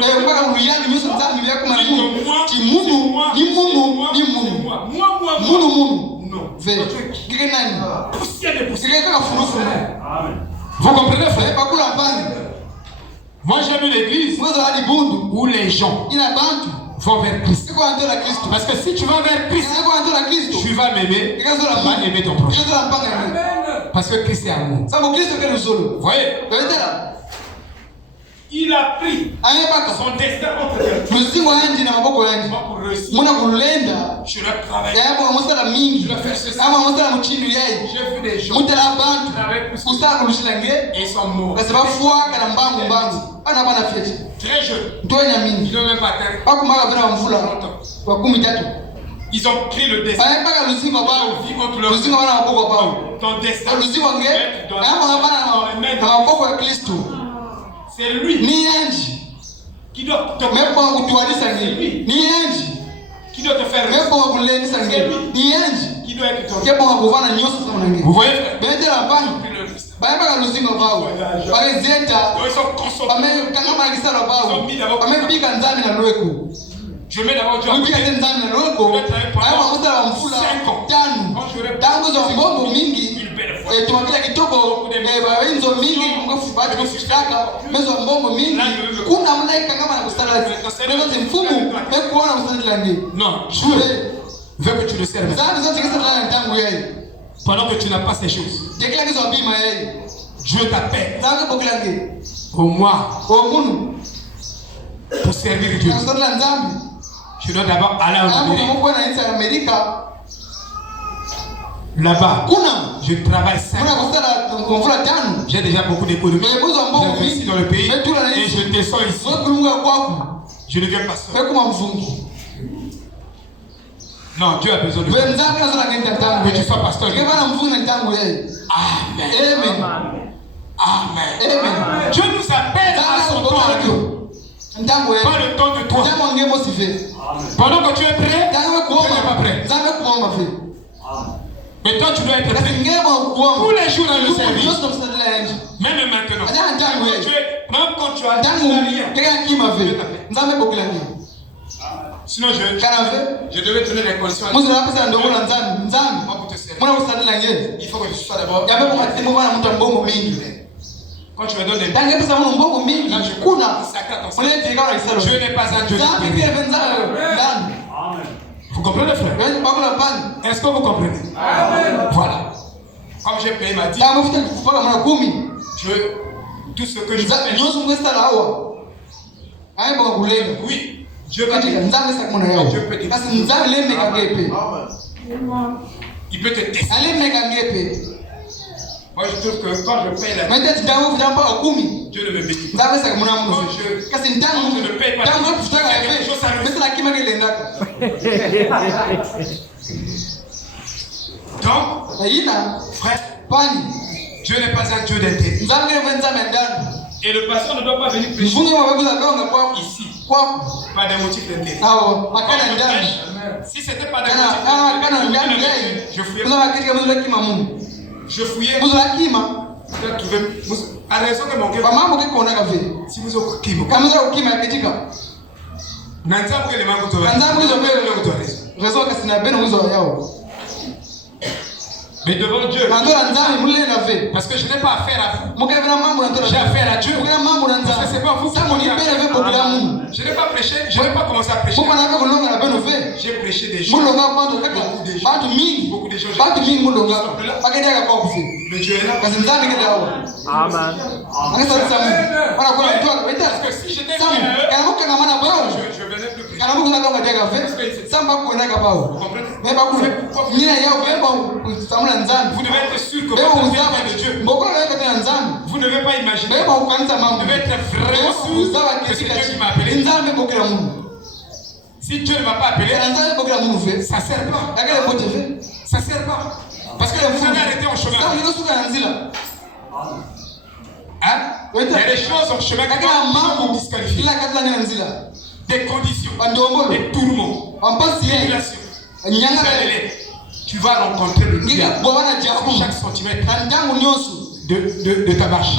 vous comprenez, frère? Moi j'aime l'église où les gens vont vers Christ. Parce que si tu vas vers Christ, tu vas m'aimer, tu vas aimer ton prochain. Parce que Christ est amour. Vous voyez? Il a pris son destin entre quelqu'un pour réussir. Je dois travailler. Je dois faire ceci. J'ai vu des gens qui travaillent plus et ils sont morts. Très jeunes. Ils n'ont même pas atteint. Ils ont pris le destin. Ton destin c'est lui qui doit te qui doit te faire qui doit être ton. Vous voyez? Bayamba luzingo bao. Bazeta. Ils sont consommés. Bame kangama kisala bao. Bame pika nzami na lweko. Je mets d'abord Dieu. Pika nzami na lweko. Bayamba kusala mfula 5 ans. Tangu za mbongo mingi. Tumakila kitoko bawenzo mingi ngofubati kushtaka mezo mbongo mingi. Kuna mlaika kama na kusala. Mezo mfumu kuona msali langi. Non, je veux que tu le serves. Pendant que tu n'as pas ces choses, Dieu t'appelle au moi pour servir Dieu. Je dois d'abord aller en Amérique. Là-bas, je travaille 5 ans. J'ai déjà beaucoup d'économies. J'investis dans le pays et je descends ici. Je deviens pasteur. Non, Dieu a besoin de toi. Que tu sois pasteur. Amen. Amen. Dieu nous appelle à son temps. Pas le temps de toi. Pendant que tu es prêt, tu n'es pas prêt. Mais toi, tu dois être prêt. Tous les jours dans le service. Même maintenant. Même quand tu as rien. Sinon, je devais donner les conditions. Il faut que je sois d'abord. Quand tu me donnes des là, je consacre à ton Seigneur. Dieu n'est pas un Dieu. Vous comprenez, frère? Est-ce que vous comprenez? Voilà. Comme j'ai payé ma dîme, tout ce que je fais. Oui. Dieu peut te il peut te tester. Moi je trouve que quand je paye la dîme, Dieu ne me bénit pas. Quand je ne paye pas, il y a quelque chose à donc, frère, Dieu n'est pas un Dieu d'intérêt. Et le pasteur ne doit pas venir prêcher ici. Pas des motifs d'intérêt. Si c'était pas des motifs d'intérêt, je fouillais. Je fouillais. À raison que mon cœur. Si vous avez mais devant Dieu, parce que je n'ai pas affaire à vous, j'ai affaire à Dieu. Parce que c'est pas vous qui je n'ai pas prêché, je n'ai pas commencé à prêcher. J'ai prêché des gens, beaucoup de gens, mais Dieu est là. Amen. Parce que si j'étais venu, je venais plus prêcher. Vous devez être sûr que vous êtes de Dieu. Vous ne devez pas imaginer. Vous devez être vraiment sûr que c'est Dieu qui m'a appelé. Si Dieu ne m'a pas appelé, ça ne sert pas. Ça ne sert pas. Parce que vous allez arrêter en chemin. Hein? Il y a des choses en chemin qui vont vous disqualifier. Des conditions, des tourments, des tribulations. Tu vas rencontrer le diable sur chaque centimètre de ta marche.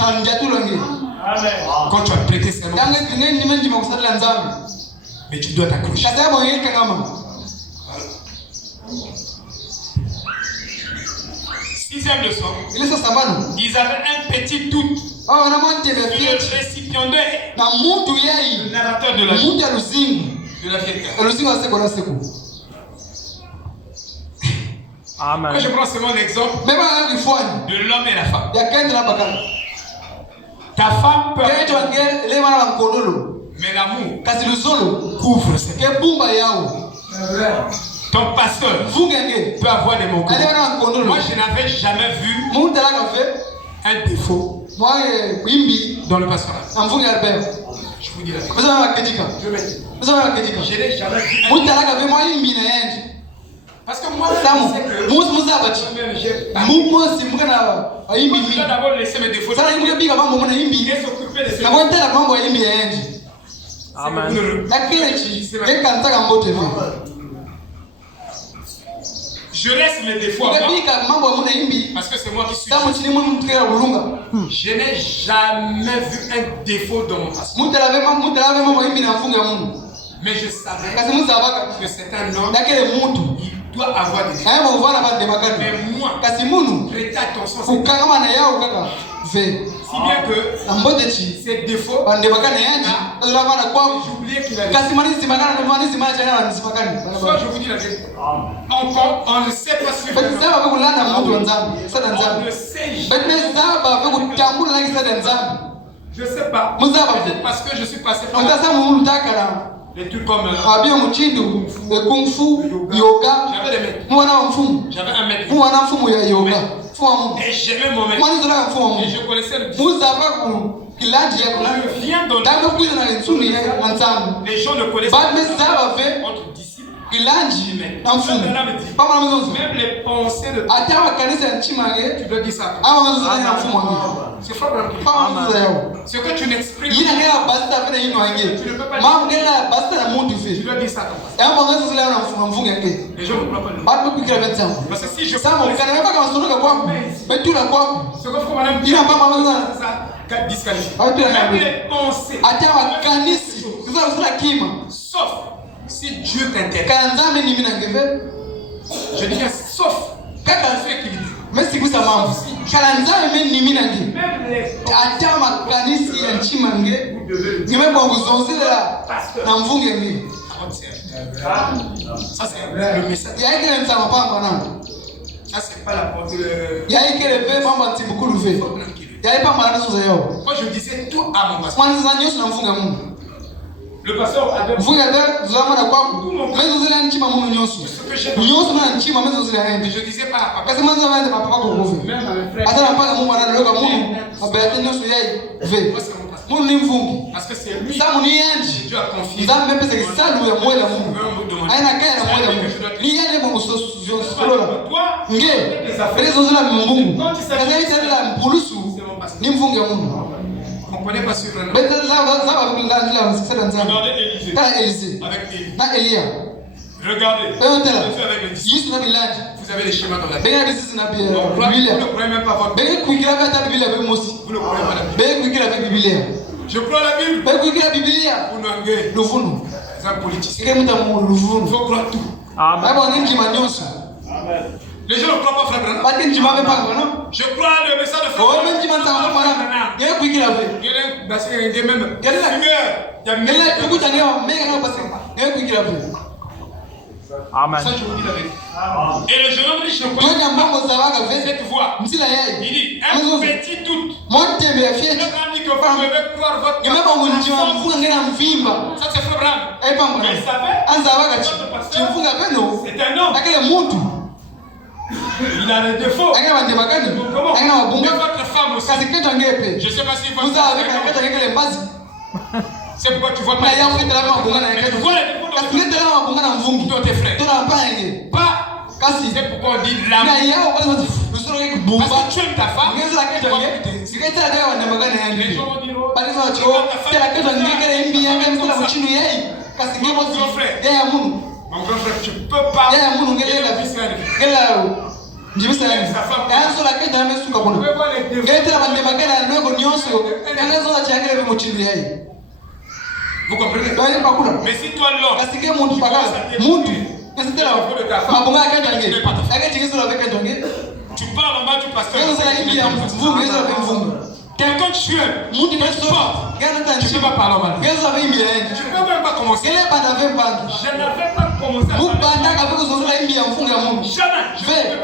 Quand tu as prêté serment, mais tu dois t'accrocher. Sixième leçon. Ils avaient un petit doute sur le récipiendaire, le narrateur de la vie. De la vieille. Amen. Moi, je prends seulement l'exemple de l'homme et la femme. Ta femme peut avoir, mais l'amour couvre ses cœurs. Ton pasteur peut avoir des mots. Moi, je n'avais jamais vu un défaut dans le pastorat. Je vous dis la vérité. Je n'ai jamais vu un défaut. Parce que moi, je sais que je dois d'abord laisser mes défauts et s'occuper de ces Je laisse mes défauts à moi. Parce que c'est moi qui suis. Je n'ai jamais vu un défaut dans mon passé. Mais je savais que c'est un homme. Il doit avoir des défauts. Mais moi, prêter attention à si bien que ces défauts, j'ai oublié qu'il avait. Soit je vous dis la vérité. Encore, on ne sait pas suivre. On ne sait jamais. Je ne sais pas. Peut-être parce que je suis passé par des trucs comme Kung Fu, yoga. J'avais des maîtres. J'avais un maître. Et j'aimais mon maître. Et je connaissais le discours. Je viens dans les gens ne connaissent pas votre disciple. Même les pensées de Dieu. Tu dois dire ça. C'est fort. Ce que tu n'exprimes pas. Tu ne peux pas dire. Tu dois dire ça comme ça. Les gens ne croient pas. Parce que si je fais ce que madame dit, ça disqualifie. Même les pensées. Sauf si Dieu t'intéresse. Je dis bien sauf quand tu es équilibré. Même les ça c'est le message. Ça c'est pas la porte. Moi je disais tout à mon pasteur. Le pasteur avait tout ce que j'ai donné. Je disais pas à papa. Même à mes frères. Parce que c'est lui. Dieu a confié. On ne connaît pas sur le nom. Regardez Élisée. Avec Élie. Regardez. Vous avez les schémas dans la tête. Vous ne croyez même pas votre Bible. Vous ne croyez pas la Bible. Je crois la Bible. Vous êtes un politicien. Il faut croire tout. Amen. Les gens ne croient pas frère Branham. Je crois le message de frère Amen. Ça, je vous dis la vérité. Et le jeune homme dit, je connais cette voix. Il dit, un petit doute. Il a dit que vous devez croire votre ça c'est frère Branham. Mais il savait, c'est un homme. Il a des défauts. Comment? Votre femme aussi. Je ne sais pas si vous avez. C'est pourquoi tu vois pas. Mais tu vois les défauts de tes frères. Pas. C'est pourquoi on dit l'amour. Parce que tu aimes ta femme. Les gens vont dire mon grand frère, tu peux pas. Vous comprenez? Mais si toi l'homme, tu parles en bas du pasteur. Quelqu'un tu aimes, tu ne peux pas parler en bas. Je ne peux même pas commencer. Je n'avais pas commencé à jamais.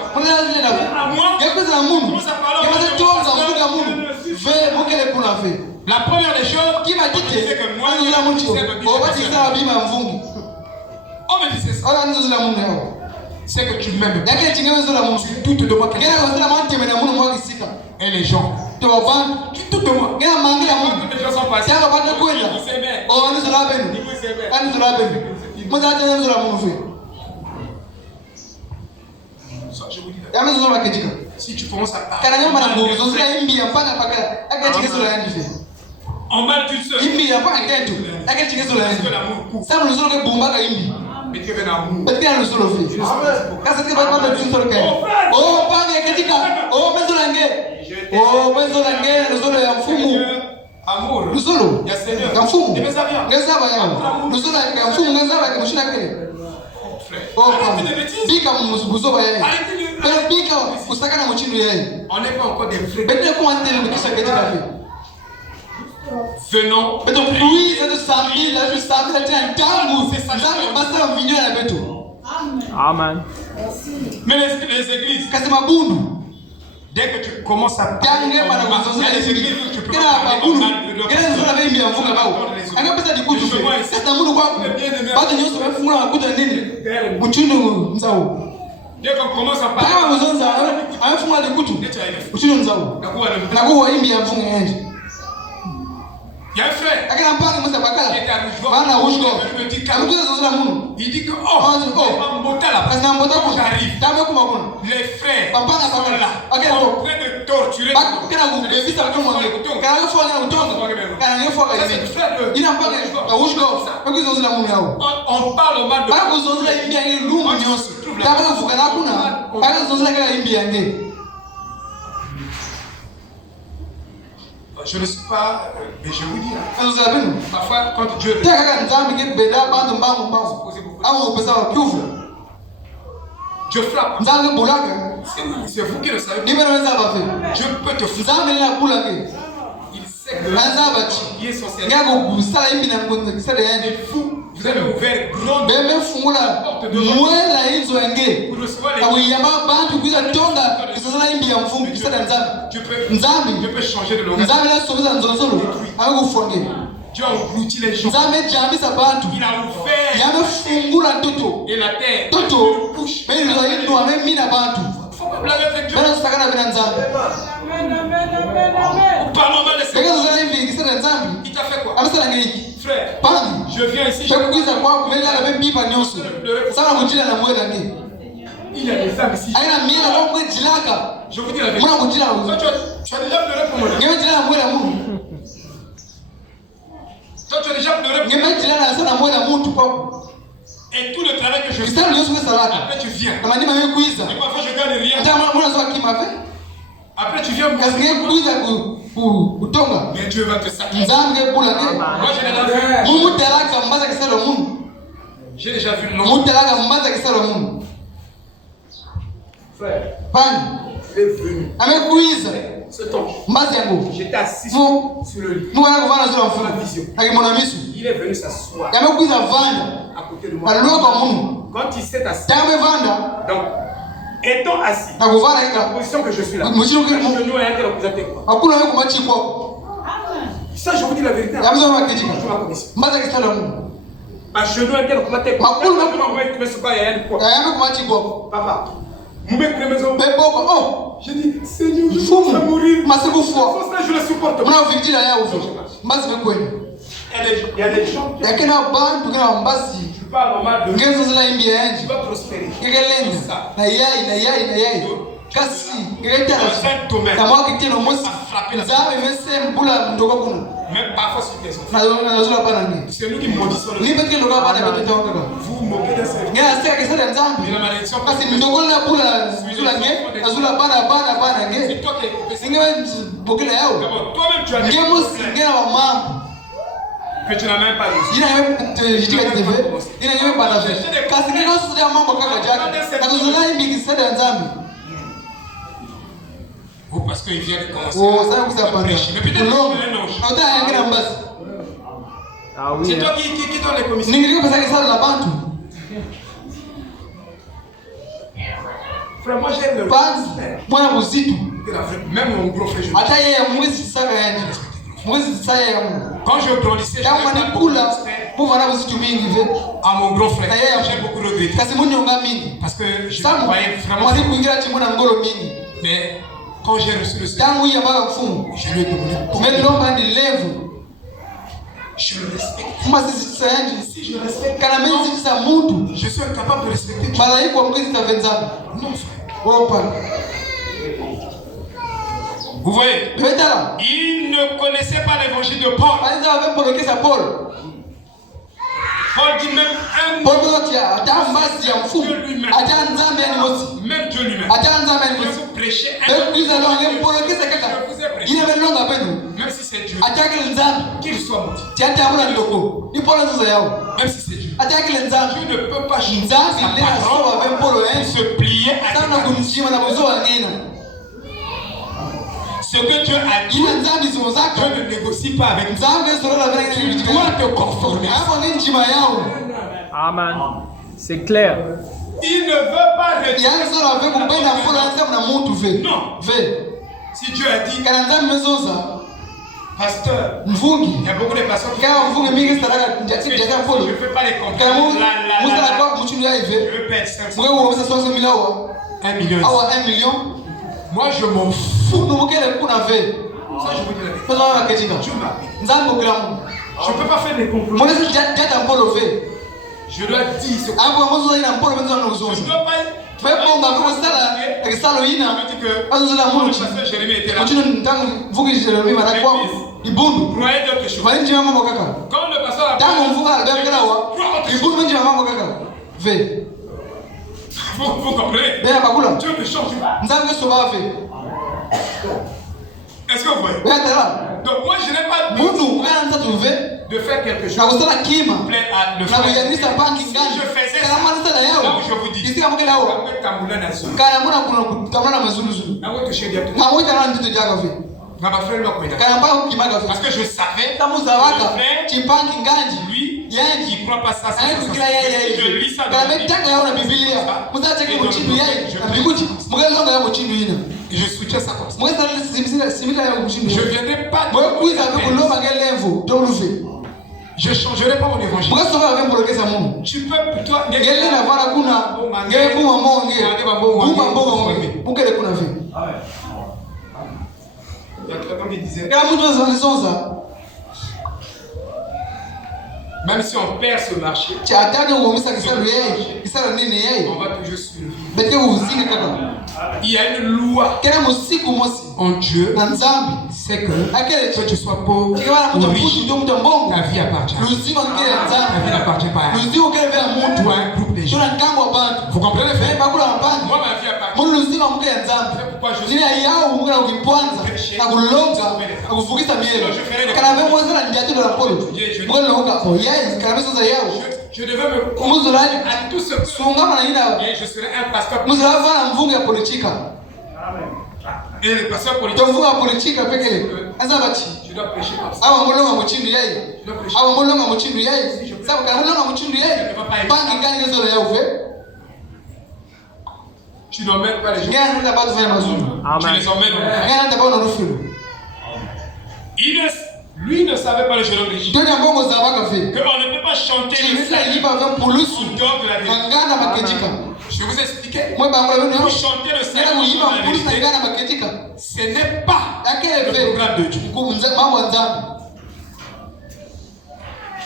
La première des choses, qui m'a dit que moi, on me disait ça. C'est que tu m'aimes. Tu doutes de moi. Et les gens, tu doutes de moi. Les gens sont passés. Je vous dis là. Si tu commences à parler en mal d'une seule, parce que l'amour coupe. Betika nusolo fi. Kasa tika baba nusolo ke. Oh pange katika. Oh mezolange. Oh mezolange nusolo ya mfumu. Amour. Nusolo. Ya Seigneur. Ya mfumu. Ngeza ba yao. Nusolo ya mfumu ngeza ba kumushina kile. Oh bika muzubuzo ba yeye. Pero bika usaka na muchindu yeye. On n'est pas encore des frères. Betika ko antele mikisa katika fi. Venons. Beto oui, c'est de samedi, là je savais là tiens tangu. Ça basta vinyo na beto. Amen. Mais les églises. Kasema bundu. Dès que tu commences à parler, il y a les églises où tu peux pas parler bundu. mal de leur Kila nzuri anavyo mfunga bao. Anga pesa dikutu. Sasa mundu kwa baadhi nyoso wafungula wakuta nini? Uchundu mzao. Dès qu'on commence à parler. Kama mzonza afungula dikutu. Uchundu mzao. Na kuwa imbi ya mfunga yanje. Il y a un frère. Akina mpanga musa bakala. Bana ushko. Amekuja zozola mundu. Il dit que parce j'arrive. Les frères sont là en train de torturer. On parle au mal de je ne suis pas, mais je vous dis, parfois quand Dieu Dieu frappe. C'est vous qui le savez. Dieu peut te frapper. Il sait que qui est son Seigneur. Et vous avez ouvert grande porte de pour recevoir les Dieu peut changer de langage. Dieu a englouti les gens. Il a ouvert et la terre. Il faut pas blaguer avec Dieu. Parlons mal de Seigneur. Il t'a fait quoi? Frère, je viens ici. Il y a des âmes ici. Je vous dis la vérité. Tu as déjà pleuré pour moi. Toi, tu as déjà pleuré pour moi. Et tout le travail que je fais, après tu viens. Et parfois je gagne rien. Après tu viens me mais Dieu va te sacrifier. Moi j'ai déjà vu le nom. Frère, il est venu. Cet ange. J'étais assis sur le lit. Il est venu s'asseoir à côté de moi. Quand il s'est assis, donc, étant assis, la position que je suis là, je ne vois rien que représenter quoi. Ça, je vous dis la vérité. Ma genou est représenter quoi. Papa. J'ai dit, Seigneur, je vais mourir. Je le supporte. Il y a des gens qui parlent mal de Dieu. Tu vas prospérer. Même parfois sur tes enfants. C'est nous qui maudissons le Seigneur. Vous vous moquez de Seigneur. Mais la malédiction, c'est toi qui es toi-même tu as des que tu n'as même pas reçu. Ou parce qu'il vient de commencer à prêcher. Mais peut-être que c'est un ange. C'est toi qui donne les commissions. Frère, moi j'aime le même mon gros frère. Quand je grandissais, à mon grand frère, j'ai beaucoup regretté. Parce que je croyais vraiment. Mais quand j'ai reçu le Seigneur, je lui ai demandé beaucoup. Je le respecte. Si je le respecte, je suis incapable de respecter Dieu. Non, frère. Vous voyez, il ne connaissait pas l'évangile de Paul. Paul dit même un Paul dit Dieu lui-même. Même Dieu lui-même. Je vous prêcher un homme. Je vous ai prêché. Même si c'est Dieu. Qu'il soit maudit. Même si c'est Dieu. Dieu ne peut pas changer sa parole et se plier à sa parole. Ce que Dieu a dit, Dieu ne négocie pas avec toi. Tu dois te conformer. Amen. C'est clair. Il ne veut pas retirer. Non. Si Dieu a dit, pasteur, il y a beaucoup de pasteurs qui disent, je ne peux pas les comprendre. Je veux payer 500 000. 1 million. Moi, je m'en fous. Ça, je vous dis la vérité. Je ne peux pas faire des compromis. Je dois dire ce que je dois pas. Jérémie était là. Croyez d'autres choses. Quand le pasteur a vous comprenez? Dieu ne change pas. Est-ce que vous voyez? Donc moi je n'ai pas besoin de faire quelque chose qui plaît à le frère. Si je faisais ça, là où je vous dis, parce que je savais lui, il ne croit pas ça. Je lis ça dans la Bible. Et je soutiens ça comme ça. Je ne viendrai pas je ne changerai pas mon évangile. Tu peux plutôt même si on perd ce marché, on va toujours suivre. Il y a une loi en Dieu, c'est que tu sois pauvre ou riche, ta vie appartient. Ta vie n'appartient pas à un groupe de gens. Vous comprenez? Moi, ma vie appartient. C'est pourquoi je suis je devais me conformer à tout ce que et je serai un pasteur politique. Et le pasteur politique, je dois prêcher comme ça. Je tu n'emmènes pas les gens. Tu les emmènes au feu. Lui ne savait pas le jeune homme riche. Qu'on ne peut pas chanter le salut en dehors de la vérité. Je vous expliquais. Vous chantez le salut en dehors de la vérité. Ce n'est pas le programme de Dieu.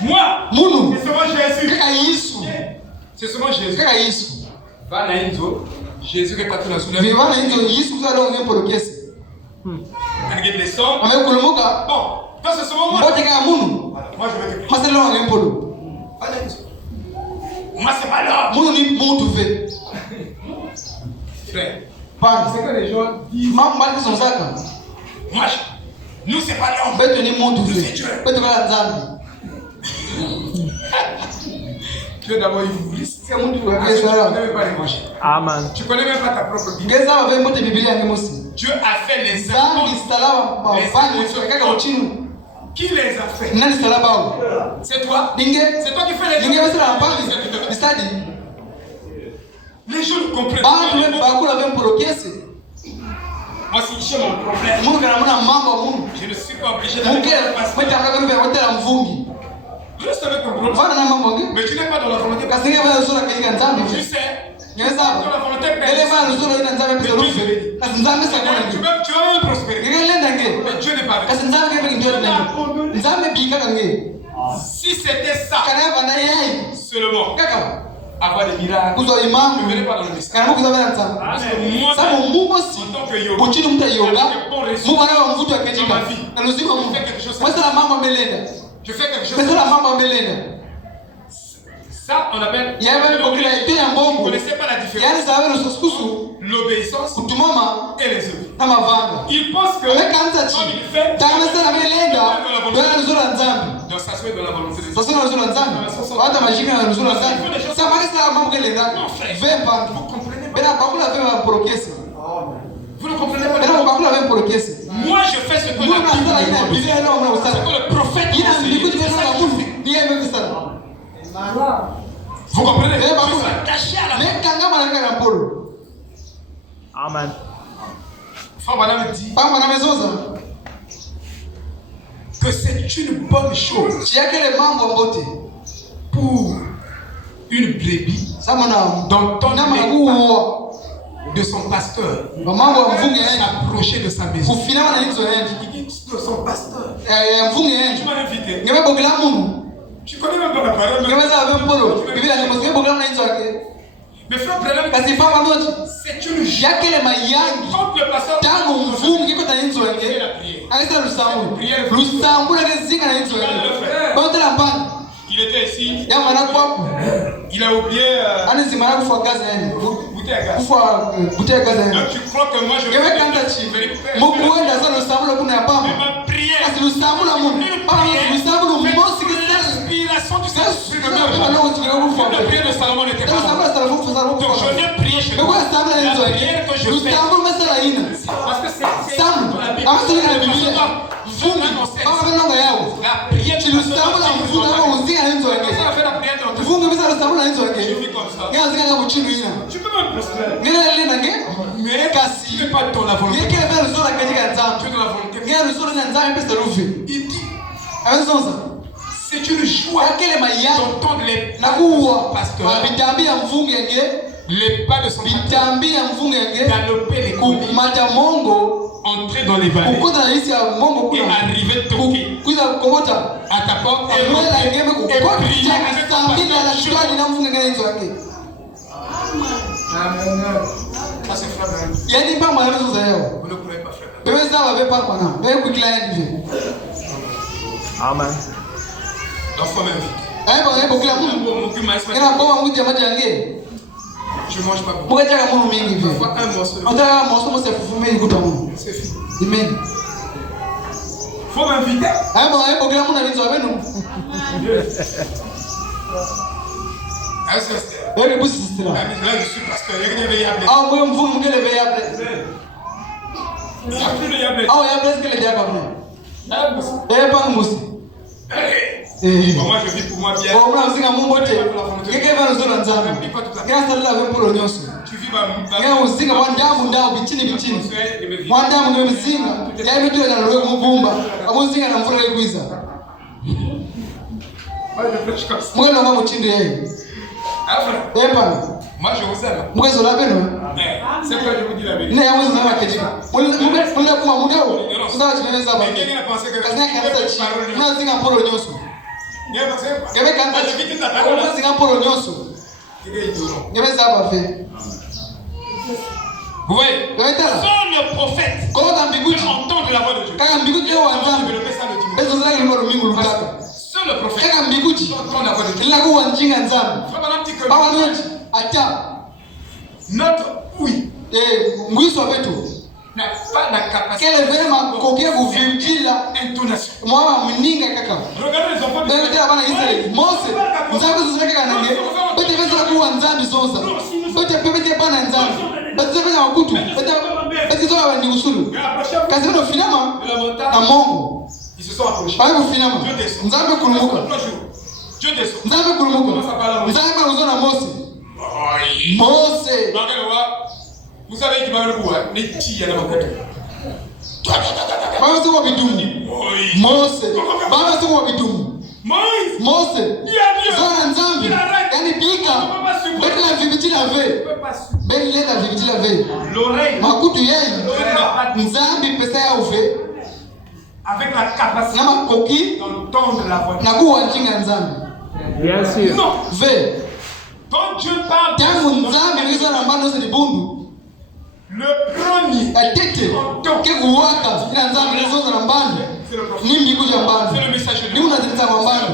Moi, c'est seulement Jésus. C'est seulement Jésus. Jésus qui est parti dans la soulève. Bon. Toi, c'est seulement moi. Moi, je veux que moi, c'est pas l'homme. Frère, c'est que les gens disent moi, nous, c'est pas l'homme. Nous, c'est Dieu. Dieu d'abord, il vous glisse. Tu ne connais même pas l'évangile. Amen. Tu ne connais même pas ta propre Bible. Dieu a fait les hommes. Qui les a fait? C'est toi? C'est toi qui fais les gens. Les gens ne comprennent pas. Moi, si j'ai mon problème, je ne suis pas obligé d'aller voir le pasteur. Je savais ton problème. Mais tu n'es pas dans la volonté. Tu sais. Tu es dans la volonté. Tu veux prospérer. Mais Dieu n'est pas avec toi. Si c'était ça seulement, avoir des miracles, ne venez pas dans le mystère. Parce que moi, en tant que yoga, avec bon résultat dans ma vie, je fais quelque chose. Je fais quelque chose. Ça, on appelle. Vous ne connaissez pas la différence. L'obéissance et les œuvres. Il pense que comme il fait, donc ça se fait dans la volonté de Dieu. Vous comprenez pas. Vous ne comprenez pas. Moi je fais ce que le prophète dit. Vous comprenez? Caché à la main. Amen. Frère Madame dit que c'est une bonne chose pour une brebis d'entendre de son pasteur s'approcher de sa maison. De son pasteur. Tu m'as invité. Tu connais même pas la parole. Mais frère Branham, c'est une joie. Quand le pasteur il était ici. Il a oublié bouteille à gaz. Donc tu crois que moi je vais faire ma prière. L'inspiration du Saint-Esprit de la prière de Salomon n'était pas là. Donc je viens prier chez toi. La prière que je fais. Parce que c'est la Bible. La prière tu le sais, tu peux même prospérer. Mais tu ne fais pas dans la volonté. Tu es dans la volonté. Il dit c'est une joie d'entendre les pas de son pasteur galoper les collines, entrer dans les vallées et arriver toquer à ta porte et prier avec ton pasteur. Ça c'est frère. Vous ne croyez pas frère. Amen. Donc faut m'inviter. Je mange pas beaucoup. Parfois un morceau. C'est fini. Amen. Faut m'inviter. Là je suis pasteur. Il y a des yablés. Il y a plus de yablés. Moi je vis pour moi bien. Tu vis moi je vous aime. C'est quoi je vous dis la vérité. Vous voyez, sans le prophète entendre la voix de Dieu. Seul le prophète entend la voix de Dieu. Notre oui n'a pas la capacité d'intonation. Regardez les enfants ils se sont approchés. Dieu descend. Vous savez qui va le pouvoir. Les petits, il y en a beaucoup. L'oreille avec la capacité d'entendre la voix. Bien sûr. Non. Quand Dieu parle, le premier Nimbi kuja mbali. C'est le messager de Ni unatetea mbali.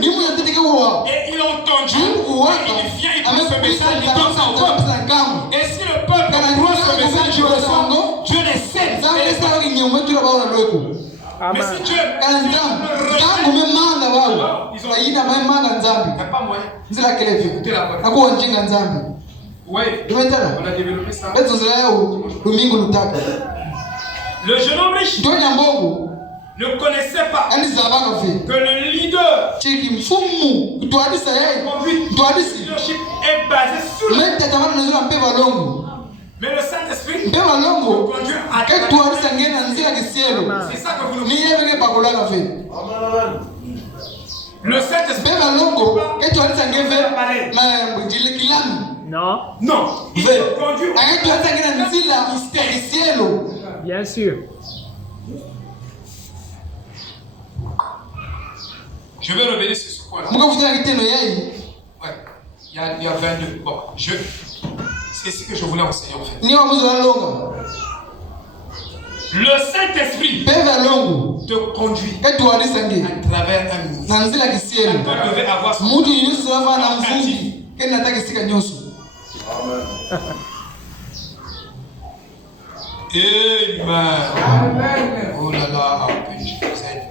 Ni unatetea kwa. Et il a entendu. Il vient, il prend ce message, il donne ça au peuple. Et si le peuple prend ce message, Dieu les sait. Mais si Dieu tangu memanga wao aina memanga nzambi il n'y a pas moyen. nzila kelevi nakuwa njinga nzambi Ouais, tumetana on a développé ça. bezo zileo domingo lutaka Le jeune homme riche ndonya mbogo ne connaissait pas yani zabaka fi que le leader chiki mfumu tuadisa yeye conduit tuadisi leadership est basé sur le... mete tamana nzila mpeva longo Mais le Saint-Esprit mpeva longo conduit à ke tuadisa ngena nzila kisielo c'est ça que vous ni le yeye ke bakolaka fi Le Saint-Esprit mpeva longo ke tuadisa ngeve na bujile kilami Non. non, il te conduit ake tuadisa ngena nzila kisielo Bien sûr. Je vais revenir sur ce point-là. mukavutana kitendo yayi Ouais. Il y a 22. Bon, c'est ce que je voulais enseigner en fait. ni wamuzo walonga Le Saint-Esprit peva longo te conduit ke tuadisa nge à travers un ministère. na nzila kisielo Quelqu'un devait avoir son mutu nyuso ava na mvumbi ke nataka sika nyuso Amen. Oh là là, que Dieu vous aide.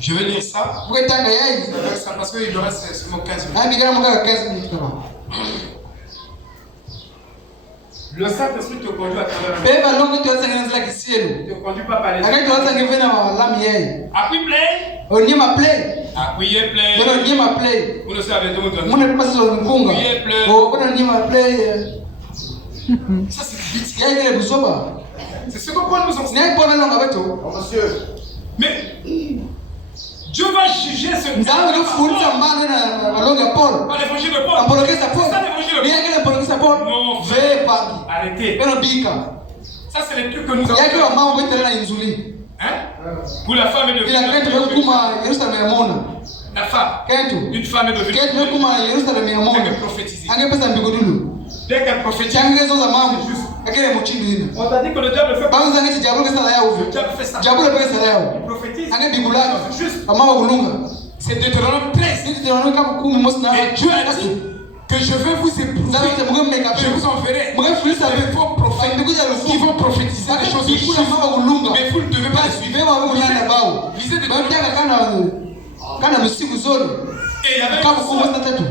Je vais lire ça. uketanga yayi Ça parce qu'il me reste seulement 15 minutes. andikana mukaka 15 minutes kama Le Saint-Esprit te conduit à travers un peva longo tuadisa ngena nzila kisielo Il te conduit pas par les ake tuadisa ngeve na malami yayi Appuie play. onyema play Appuyez play. beno onyema play Vous le savez tout le temps. muna pasa zo ngunga Oui, play. oh beno onyema play Ça c'est vite. yayi kele busoba C'est ce que Paul nous enseigne. ne pona longa beto Mais Dieu va juger ce nzambe kufundisa mbanga na malonga ya Paul par l'évangile de Paul. ampolokesa Paul C'est ça l'évangile de ni Paul. yake ampolokesa Paul Non, ve pangi Arrêtez. beno bika Ça c'est les trucs que nous avons. yake wa mambo betela na inzuli Hein? Pour la femme est devenue. ila kentu bekuma Yerusalemu ya mona La femme. kentu Une femme est devenue. kentu bekuma Yerusalemu ya Dès mona qu'elle prophétise. angepesa mbigudulu Dès qu'elle prophétise. changezo za mambo akele muchindi ina On t'a dit que le diable fait pas. banza ngeti jabulo kesala yao Le diable fait ça. jabulo pesa yao Il prophétise. ange bigulaka Juste. amama kulunga C'est Deutéronome 13. niti tunaona kama kumi mosi na Et Dieu a dit que je vais vous éprouver. nzabete mugemeka Je vous enverrai mugefulisa des faux prophètes mbikuja qui lufu vont prophétiser des choses bikula justes. mama kulunga Mais vous ne devez pas les suivre. beba wewe unana bao Lisez des bandaka kana msiku zoni Et il y avait kama kumi mosi na tatu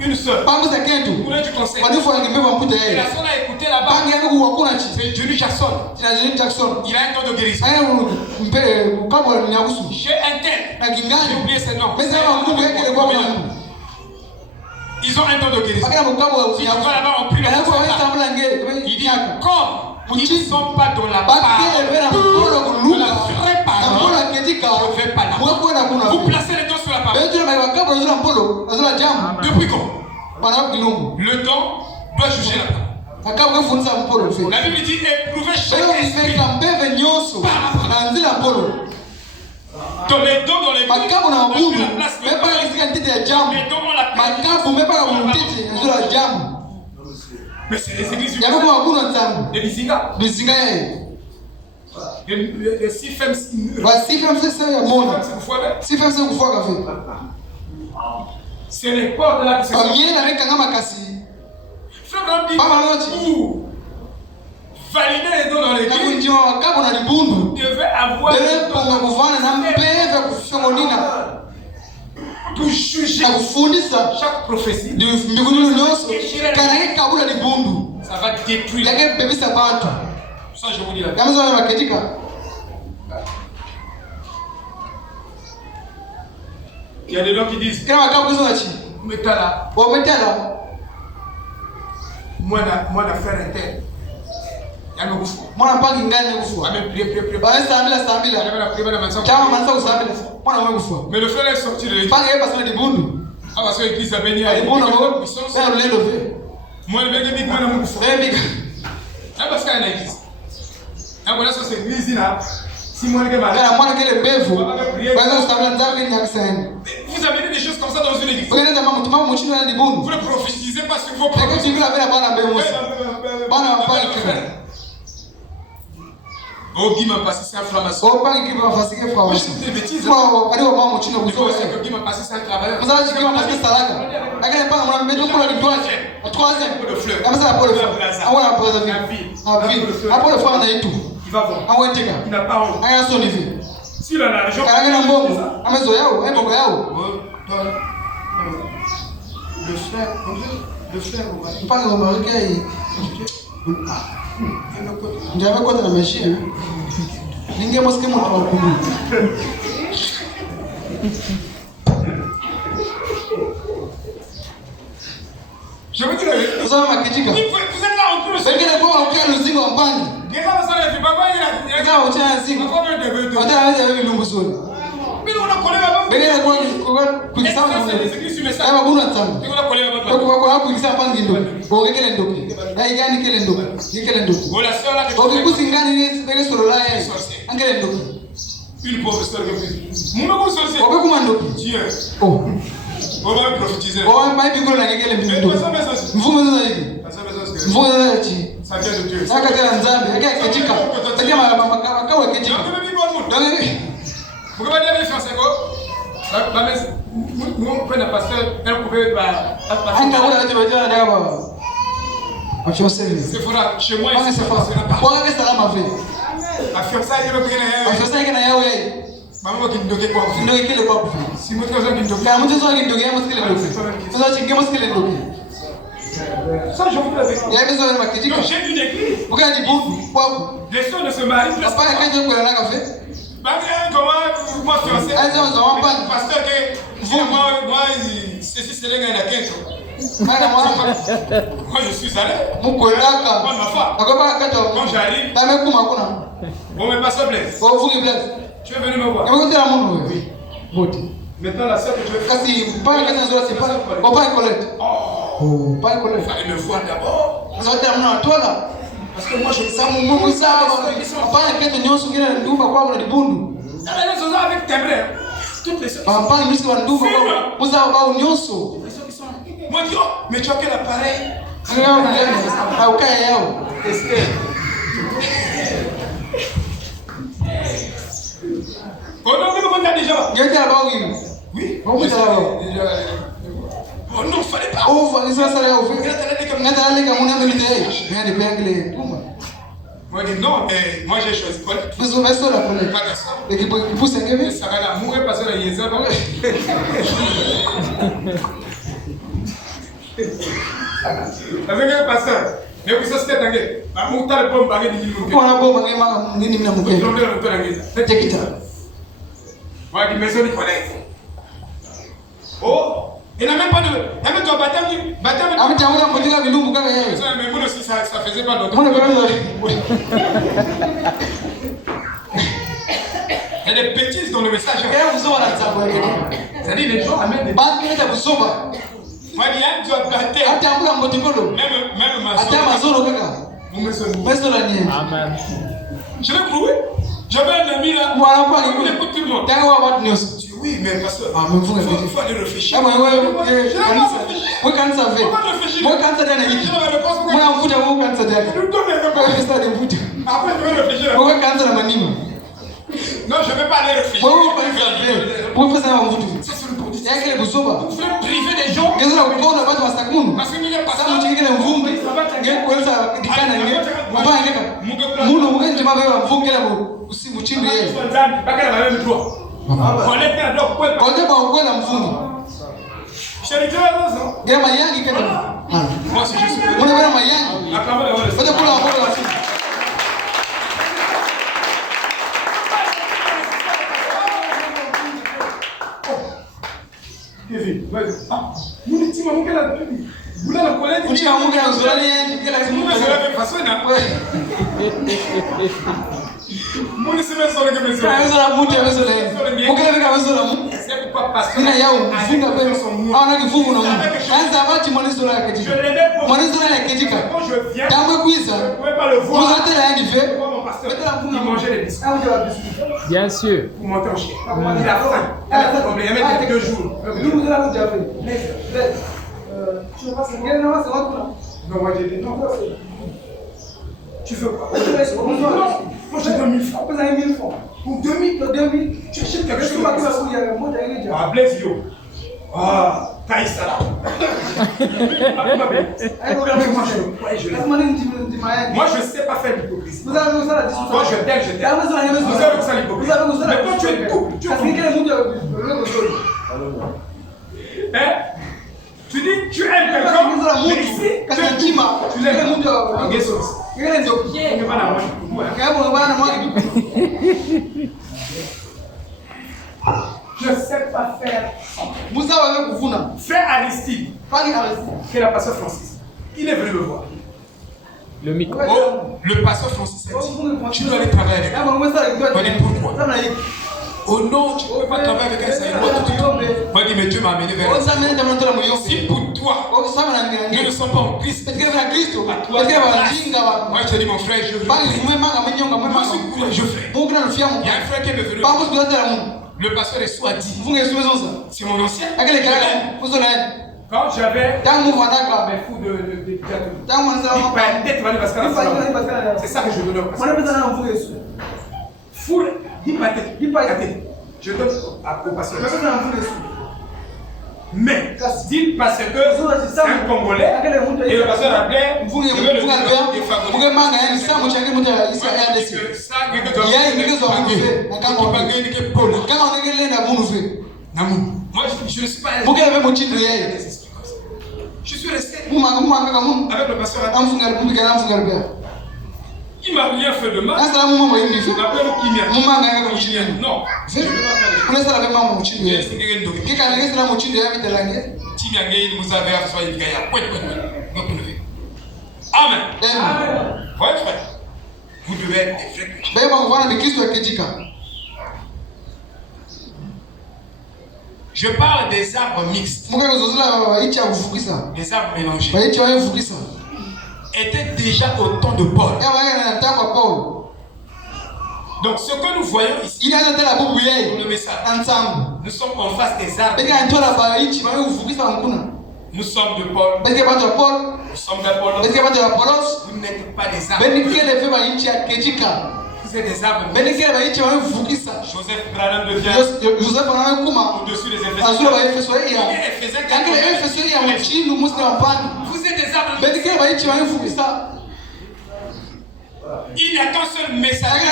une sœur. pangu za kentu Vous voulez du conseil. wanifu wangebeba mkuta Et yeye la sœur a écouté là-bas. pangi yangu kuwakuna chi C'est Johnny Jackson. tina Jim Jackson Il a un don de guérison. aya mpe kabwa nyakusu J'ai un tel. na J'ai kingani oublié ses noms. pesa ya mungu yake kwa mwana Ils ont un don de guérison. akana mukabwa Si tu vas là-bas, on prie le Alafu conseil. waisa mula ngeli Il dit comme ils ne sont pas dans la bakele vena parole. mkono kulunga La vraie na parole. mkono ketika Ne fait pas là. mwakwenda kuna Vous placez les dons sur la parole. betu na bakabwa zula mpolo azula jamu Depuis quand? bana kilungu Le don doit juger la parole. akabwa kufunza mpolo fe La Bible dit éprouver leo chaque esprit. ifeka mbeve nyoso na nzila mpolo Dans les dons, dans les makabu na on a mabundu pris la place. mepaka kisika ntete ya jamu Les dons ont la place. makabu mepaka mutete azula jamu Mais c'est les églises yako kwa mabundu nzangu les Bizinga. bizinga yeye Les 6 femmes. basifa msese ya mona C'est vous voyez? sifa msese kufuaka fe C'est les portes là qui se sont. bamiena rekanga makasi Frère Branham dit Papa Loti. pour valider les dons dans l'église, nakunjiwa wakabu na libundu vous devez avoir les bebeponga dons kuvana na mpeve kufyongonina pour juger na kufundisa chaque prophétie. mbikulu nyonso kana ke kabula libundu Ça va détruire. yake bebisa bantu Ça, je vous dis la vérité. yamazana maketika Il y a des gens qui disent kila wakabu kizo wachi mais t'as là, wametala moi, na frère un tel. Il y a un gouffre. mwana mpaka ingani On va kufa même prier. bae sambila Il y sambila avait la prière dans la maison. chama manza kusambila mwana mwe kufa Mais le frère est sorti de l'église. mpaka yeye basana libundu Ah, parce que l'église a béni à alibundu ngo Ils sont bena lulendo fe moi, le mec dit, moi, je me fous. bebika Ah, parce qu'il y a une église. Ah, voilà, ça c'est l'église là. Si moi, je vais kana mwana kile mbevu baza kusambila nzako ni yakisani vous avez dit des choses comme ça dans une église. ukeneza mama muchino na Vous libundu ne prophétisez pas sur vos eke prophéties. biblia bena bana mbemusi bana mpaka Oh, Guy m'a passé ça inflammation. Oh, pas Guy m'a passé ça inflammation. Moi, je dis des bêtises. Moi, allez au moment où tu ne vous que Guy m'a passé ça travailleur. Vous savez, Guy m'a passé ça là. Regarde pas, on a mis pour le troisième. Le fleur. Ah, mais ça, pour le fleur. Ah, ouais, pour le fleur. Ah, ville. Ah, pour le fleur, on a eu tout. Il va voir. Ah, ouais, t'es gars. Il n'a pas honte. Ah, il y a son niveau. Si là, la région. Ah, il y a un bon. Ah, mais Zoyao, un bon gars. Le frère, le frère, on va dire. Pas le Marocain. J'avais quoi dans la machine? Ninguém mais que montar o cubo. Je veux dire, vous avez ma critique. Vous êtes là en plus. Vous êtes là pour aucun le zinc en panne. Vous êtes là, vous tiens un zinc. Vous tiens un zinc. Mais on a collé là-bas. Mais là, quoi, ça va. Ah, bon, attends. Kwa kuingiza pangi ndo. Ogekele ndo. Na igani kele ndo. Nikele ndo. Voilà, c'est là que Okikusingani ni solo la yeye. Angele ndo. Une pauvre sœur que plus. Mon nom sorcier. Obekuma ndo. Dieu. Oh. On va prophétiser. Oh, mais biko na ngekele ndo. Mvumo sasa hivi. Mvumo sasa hivi. Ça vient de Dieu. Saka tena nzambe, yake ketika. Takia mama kawa ketika. Vous pouvez dire français quoi? La messe, nous on prend un pasteur, elle pouvait pas. C'est fora chez moi. C'est fora. Quoi est-ce que ça m'a fait? La fiançaille est bien. La fiançaille est bien. Maman qui nous donne quoi? Nous donne quel quoi? Si moi je qui nous donne. Quand moi je qui nous donne, moi ce qu'il donne. Vous avez dit moi ce qu'il donne. Ça je vous l'avais. Il y a besoin de ma critique. J'ai une église. Pourquoi il dit bon? Quoi? Les sœurs ne se marient plus. Papa quand tu connais la café? Moi, fiancé. Pasteur que moi, ceci c'est les gars de la quête. Moi, je suis allé. Moi, ma foi. Quand j'arrive. Bon, mais pasteur Blaise. Tu es venu me voir. Oui. Maintenant, la sœur que tu veux faire. C'est pas Colette. Oh, pas Colette. Il fallait me voir d'abord. Parce que moi, je sais mon ça. Papa, il y a quelqu'un qui a un double quoi pour le bundu. Avec tes frères. Toutes les sœurs. Papa, il y a un double quoi. Vous avez un nyonso. Moi, dis, oh, mais tu as quel appareil? Ah, ok, est-ce que. Oh non, mais on a déjà. Il y a là-bas, oui. Oui. On peut là-bas. Oh non, il fallait pas. Oh, il fallait ça là. Il y a des gens qui ont militaire. Il y a des pères moi, je dis non, mais moi j'ai choisi quoi? Vous avez ça là pour les. Pas de ça. Et qui pousse un gamin. Ça va la mourir parce que la yéza. Avec un pasteur. Mais vous savez ce que c'est? Ma moutarde bombe baguette de l'île. Pour la bombe, on est mis dans mon cœur. Moi, je maison de connaître. Oh! Il n'a même pas de. Il n'a même pas de baptême. Ah, mais tu as un peu de la vilou, vous avez. Mais moi aussi, ça faisait pas d'autre. Il y a des bêtises dans le message. C'est-à-dire, les gens amènent des bêtises. Moi, il y a un baptême. Même ma soeur. Amen. Je l'ai prouvé. J'avais un ami là. Voilà, il écoute tout le monde. Oui, mais parce que. Ah, mais vous il faut aller réfléchir. Ah, oui, quand ça fait. Moi, quand ça donne une équipe. Moi, on fout à vous quand ça donne. Après, je vais réfléchir. Moi, quand ça m'anime. Non, je ne vais pas aller réfléchir. Moi, quand ça fait. Moi, faut ça, on fout. Ça, c'est le politique. Il y a quel besoin. Vous voulez priver des gens. Qu'est-ce que vous voulez faire dans cette commune? Parce qu'il y a pas ça. Ça, vous avez un vumbi. Il y a quoi ça? Il y a un vumbi. Mouno, vous avez un vumbi là. Aussi, vous tirez. Kote ba ukwela mfumo. Gera mayangi kete. Moi si je suis. Muna gera mayangi. Kote kula wakora la mfumo. Kevin, vas-y. Ah, muni tima mungela. Bula la koleti. Uchi mungela nzolani yendi kila kitu. Muna sera pe fasona. Muni sema sora ke meso. Kazo la muti ameso le. Mungela vika ameso la mu. C'est pourquoi pasteur. Ina yao mfunga pe. Ana kifungu na mu. Anza abati monizo la ketika. Monizo la ketika. Tamwe kuiza. Vous êtes là en fait. Il mangeait des biscuits. Bien sûr. Pour monter en chien. Il a faim. Elle a problème. Elle a 2 jours. Nous vous l'avons déjà fait. Tu veux pas se gagner là, c'est votre. Non, moi j'ai dit non. Tu veux quoi? Moi, je donne 1000 francs. Vous avez 1000 francs. Ou 2000. Tu achètes quelque chose. Ah, Blaise Yo. Ah, taille ça là. Moi, je ne sais pas faire l'hypocrisie. Moi, je t'aime. Vous avez ça l'hypocrisie. Mais quand tu es couple, tu es hein? Tu dis, tu aimes quelqu'un, mais ici, tu l'aimes. Je ne sais pas faire. Fais Aristide. Qui est la pasteur Francis. Il est venu me voir. Le micro. Oh, le pasteur Francis a dit, tu dois aller travailler avec moi. On dit pourquoi? Oh non, tu ne peux pas travailler avec un Seigneur. Moi, je dis, mais Dieu m'a amené vers lui. Si pour toi, nous ne sommes pas en Christ, moi, je te dis, mon frère, je veux. Moi, ce que je fais. Il y a un frère qui est venu. Le pasteur Essou a dit, c'est mon ancien. Quand j'avais mes fous de c'est ça que je donnais au pasteur. Foule, je donne au pasteur. Mais, dit parce que c'est un Congolais et le pasteur appelait moi, je ne suis pas je suis resté avec le pasteur. Il m'a rien fait de mal. Il m'appelle Kimia. Non, je ne peux pas faire Amen. Voyez frère, vous devez être des frères. Je parle des arbres mixtes. Les arbres mélangés étaient déjà au temps de Paul. Donc ce que nous voyons ici, dans le message, nous sommes en face des arbres. Nous sommes de Paul. Nous sommes d'Apollos. Vous n'êtes pas des arbres. Vous êtes des arbres. Joseph Branham devient au-dessus des Éphésiens. Vous êtes des arbres. Il n'y a qu'un seul message.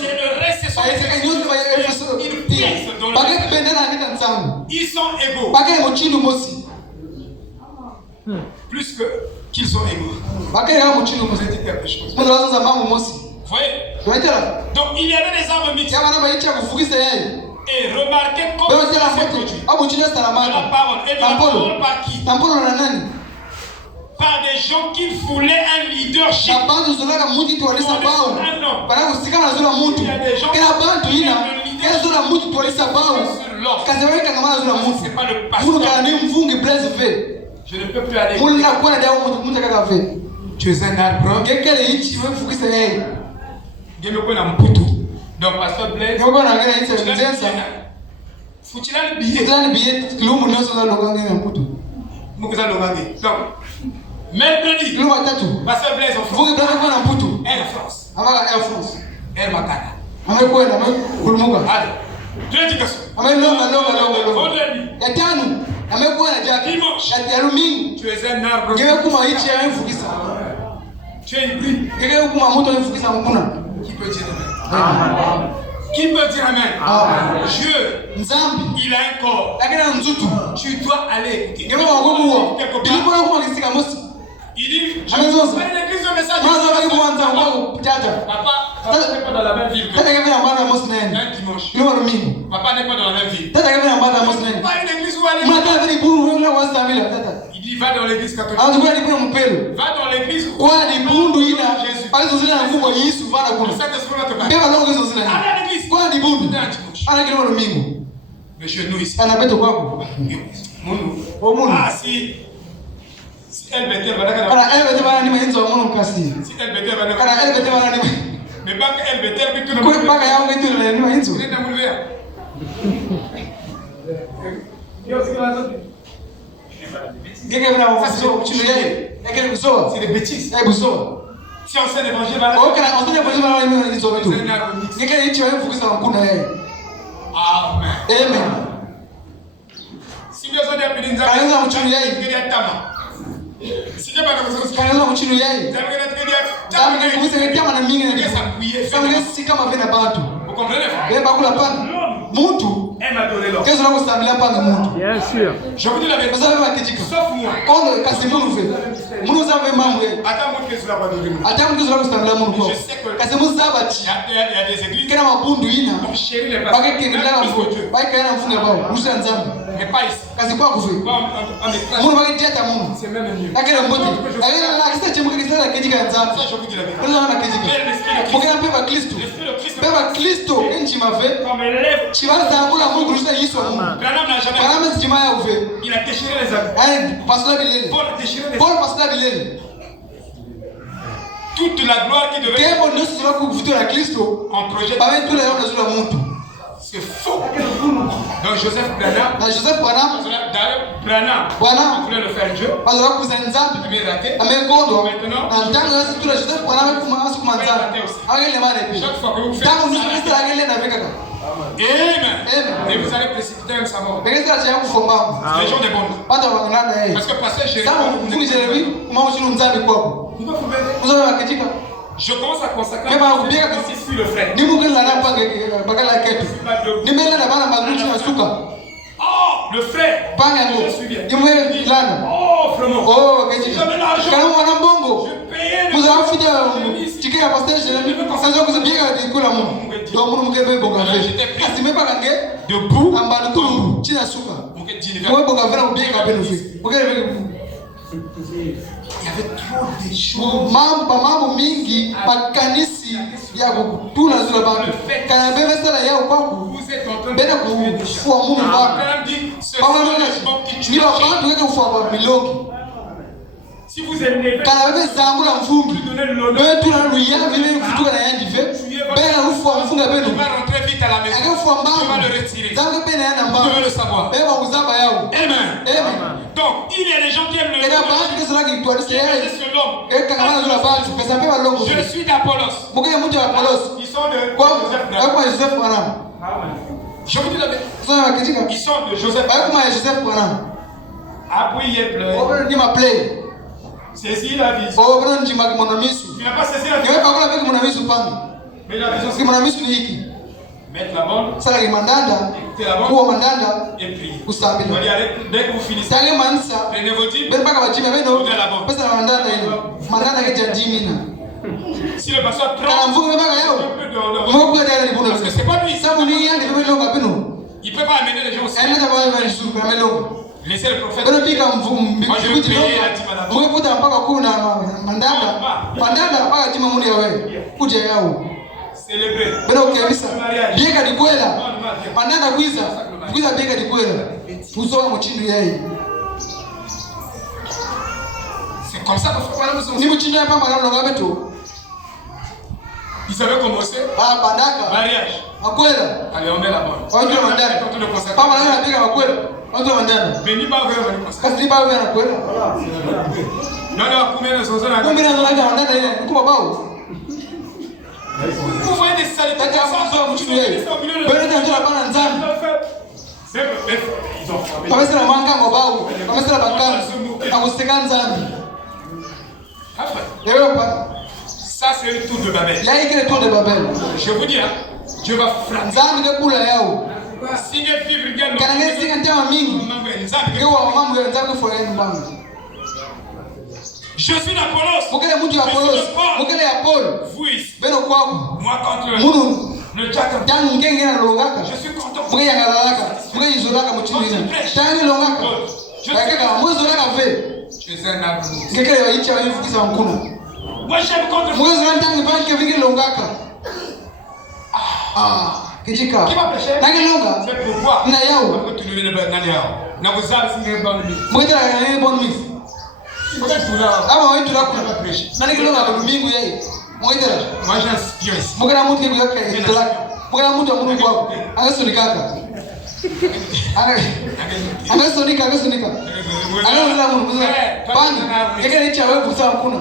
Et le reste, ce sont les ils sont égaux. Plus qu'ils sont égaux. Vous avez dit quelque chose. Voyez? Donc il y avait des arbres mixtes. Et remarquez comment ça s'est produit. La parole. Et de la parole par qui? Par des gens qui voulaient un leadership. Il y a des gens qui voulaient c'est pas le pasteur. Je ne peux plus aller. Tu es un arbre. Donc pasteur Blaise. Faut-il un billet? Donc mercredi, pasteur Blaise en France. Air France. Air Makana. Deux éducations. Vendredi. Dimanche. Tu es un arbre. Tu es une brique. Qui peut dire amen? Qui peut dire amen? Dieu, il a un corps. Tu dois aller écouter. Il dit, je ne sais pas l'église de message. Papa n'est pas dans la même ville que un dimanche. Papa n'est pas dans la même ville. Pas une église où aller. Il dit, va dans l'église catholique. Va dans l'église où Jésus. Le Saint-Esprit va te parler. Allez à l'église. Un dimanche. Mais chez nous ici. Ah si. Si elle mettait mais pas que elle mettait mais tout le monde c'est des bêtises. Si on sait l'évangile, va okay, on sait l'évangile va aller dans les autres. Ngeke ichi wewe fukuza mkunda yeye. Amen. Amen. Si besoin d'appeler une Kanaweza mchunu yeye. Si je vais kanaweza mchunu yeye. Zamu ni kuuza kama na mingi na kama si kama vile bantu. Vous comprenez? Beba kula pana. Mtu kezo na kustamila pana mtu. Bien sûr. Je vous dis la vérité. Sauf moi. Quand kasi munu fait. Munu zave mambo yeye. Attends moi que cela va donner. Attends mtu zala kustamila munu kwa. Kasi munu sabati. Il y a des églises. Kena mabundu ina. Chérie les pasteurs. Bakekengela mfu. Bakekengela mfunga bao. Rusa nzambi. Mais pas ici. Kasi kwa kufe. Munu bakejeta munu. C'est même mieux. Akela mbote. Akela la kisa chemu kisa kejika nzambi. Ça je vous dis la vérité. Kuna na kejika. Mukena peba Kristo. Peba Kristo enchi mave. Comme élève. Chibaza kula Mungu rusa Yesu Mungu. Branham n'a jamais. Branham sijimaya uve. Il a déchiré les habits. Pastor Bilele. Paul a déchiré les Paul Pastor Bilele. Toute la gloire qui devait Kebo ndio sisi wako kuvutia na Kristo. En projet. Bawe tule yao nazula mtu. C'est faux. Donc Joseph Branham. Na Joseph Branham. Branham. Branham. Voulait le faire Dieu. Parce que kuza nzambi. Il m'a raté. Amekondo. Maintenant. Na ndanga nasi tule Joseph Branham kumangasu kumanzambi. Agele mane pi. Chaque fois que vous faites. Tangu nisi Kristo agele na veka. Amen. Amen. Et vous allez précipiter un savon. Pekeza cha kufomba. Les gens des bons. Pata wanana yeye. Parce que passer chez Samu mfuni jerewi kuma ushinu nzambi kwako. Uzo wakijika. Je commence à consacrer je suis le frère. Ni mugel la napa bagala ketu. Ni mela na bana magruchi na suka. Oh, le frère. Banga ngo. Ni lana. Oh, vraiment. Oh, kejika. Kana mwana mbongo. Je payais Vous avez fait ticket à pasteur chez lui. Ça je vous bien de kula mu. Donc mu mugebe bonga fe. Kasi meba kange debout amba ndulu china suka. Moi bonga fe na bien ka benu fe. Mugebe il y avait trop de choses. Mambo mingi makanisi ya kutuna zile bantu. Kana bebe sala yao kwaku. Bena kufua mungu wako. Pama ni wa bantu weke kufua milongi. Si vous aimez kana bebe zangu la mfungi. Bebe tuna luya vile kutuka na yandi ve. Bena kufua mfunga benu. Tu vas rentrer vite à la maison. Akafua mbangu. Tu vas le retirer. Zangu bena yana mbangu. Tu veux le savoir. Beba uzaba yao. Amen. Amen. Donc, il y a des gens qui aiment le Je suis d'Apollos. Ils sont de Joseph Branham. Je vous dis la vérité. Ils sont de Joseph Branham. Appuyez plein. Saisis la vision. Tu n'as pas saisi la vision. Mais la vision c'est mettre la bonne. Sala kimandanda. Kuwa mandanda. Et prier. Kusambila. Dès que vous finissez. Sale mansa. Prenez vos dîmes. Beba kama jimi beno. Pesa la mandanda hilo. Mandanda ke jimi na. Si le pasteur prend. Kana mvugo beba yao. Mungu ndiye alibuno. Parce que c'est pas lui. Samu ni yandi bebe longa beno. Il peut pas amener les gens aussi. Aina tabaye bali suku na melongo. Laissez le prophète. Beno pika mvugo. Moi je vais payer la dîme à la Mungu puta mpaka kuna mandanda. Mandanda mpaka jima muni yawe. Kuja yao. Célébrer. Beno kabisa. Bieka dikwela. Mandanda kwiza. Kwiza bieka dikwela. Tuzoa mchindu yeye. C'est comme ça que voilà nous ni mchindu hapa malalo ngabeto. Ils avaient commencé. Ah bandaka. Mariage. Makwela. Allez on met la bonne. On dit mandanda. Pas malalo na bieka makwela. On dit mandanda. Mais ni pas vraiment ni kasi ni ba na kwela. Nana combien de choses on a. Combien de choses on a mandanda ile. Kuba bao. Vous voyez des saletés comme ça. Bele ndio bana nzambi. Pamesela mwanga ngobao. Pamesela bakanga. Akuseka nzambi. Leo pa. Ça c'est le tour de Babel. Là il est le tour de Babel. Je vous dis Dieu va frapper. Nzambi ngekula yao. Singe vivre gelo. Kana ngesinga ntama mingi. Ngewa mambo ya nzambi for yenu bana. Je suis d'Apollos. Mukele mtu ya Apollos. Mukele ya Paul. Vous ici. Beno kwako. Moi contre Munu. Le chakra. Tangu ngenge na longaka. Je suis content. Mukele yangalaka. Mukele izolaka mchini. Tangu longaka. Bakaka muzolaka ve. Tu es un arbre. Ngekele ya ichi alifukiza mkono. Moi j'aime contre. Mukele zolaka tangu banke vingi longaka. Kijika. Qui m'a prêché? Nangi longa. C'est pourquoi. Na yao. Pourquoi tu ne le veux pas yao? Na kuzali singe bonne mix. Mukele ya bonne mix. Ama wetu la kuna pressure. Nani kilonga kwa mingu yeye. Mwaitela. Moi j'inspire ici. Mukana mtu kiko yake ndala. Mukana mtu wa Mungu wako. Angeso ni kaka. Angesonika. Angesonika mundu. Pangi. Yeke nicha wewe kusa hakuna.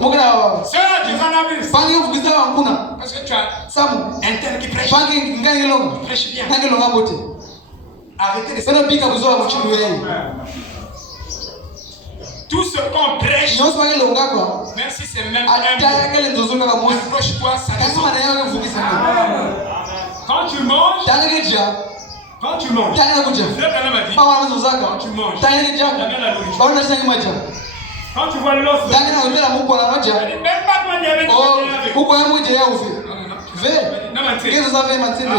Mukana. Ça, tu vas navis. Pangi kusa hakuna. Parce que tu as Samu. interne qui prêche. Pangi ngani longa. Prêche bien. Ngani longa bote. Arrêtez de Sasa bika kuzoa mchungu yeye. Tout ce qu'on prêche, Nyoso wake longa kwa. même si c'est même Ata kale nzozo kaka mosi. approche-toi, ça Kama na yeye kufukisa. Quand tu manges, Tanga kuja. Frère Branham a dit, Pawa anazozaka. quand tu manges, Tanga tu kuja. amènes la nourriture. Baona sasa maja. Quand tu vois l'os, Tanga na ndela Mungu il anawaja. dit, même pas toi, il y avait Oh, Mungu ya moja ya ufe. Ve. Non, mais tu sais. Kizo safi matende.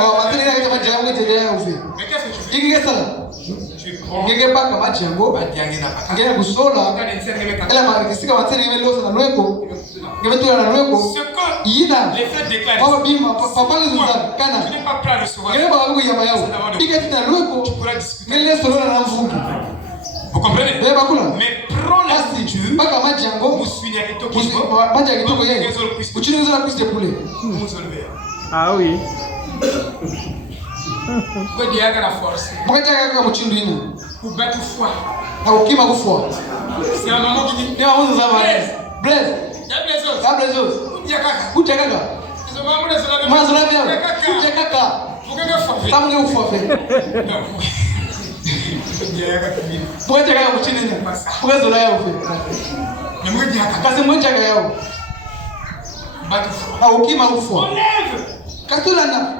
Oh, matende yake kama jamu moja ya ufe. Mais qu'est-ce que tu fais? Iki kesala. Tu prends, Ngeke paka maji yango. Ngeke kusola. Ela makisika matende ngeme losa na lweko. Ngeme tula na lweko. ce que Yina. les frères déclarent, Baba bima papa nzuzana tu kana. n'es pas prêt à recevoir. Ngeke baba kuyama yao. Ike tuna Tu lweko. pourras discuter. Ngele solo na mfungi. Vous comprenez? Wewe bakula. Mais prends la Basi nourriture, paka maji yango. muswini ya kitoko hivyo, Maji ya kitoko yeye. Uchini nzula kuste kule. musolve. Ah oui. Kwa diaga la force. Mukata kaka mchindu ina. Pour battre foi. Na ukima kufua. C'est un moment qui dit, Ni wazo za baba. Blaze. y'a les autres. Kabla hizo. Il y a kaka. Kuja kaka. Ils ont vraiment laissé la Mwanzo la Il y a vya. Kuja kaka. kaka. Vous gagnez forfait. Kama ngeke kufua fe. Mukata kaka mchini ina. Mwanzo la yao fe. Mais moi, il y a kaka. Kasi mmoja kaka yao. Battre foi. Na ukima kufua. Enlève. Katula na.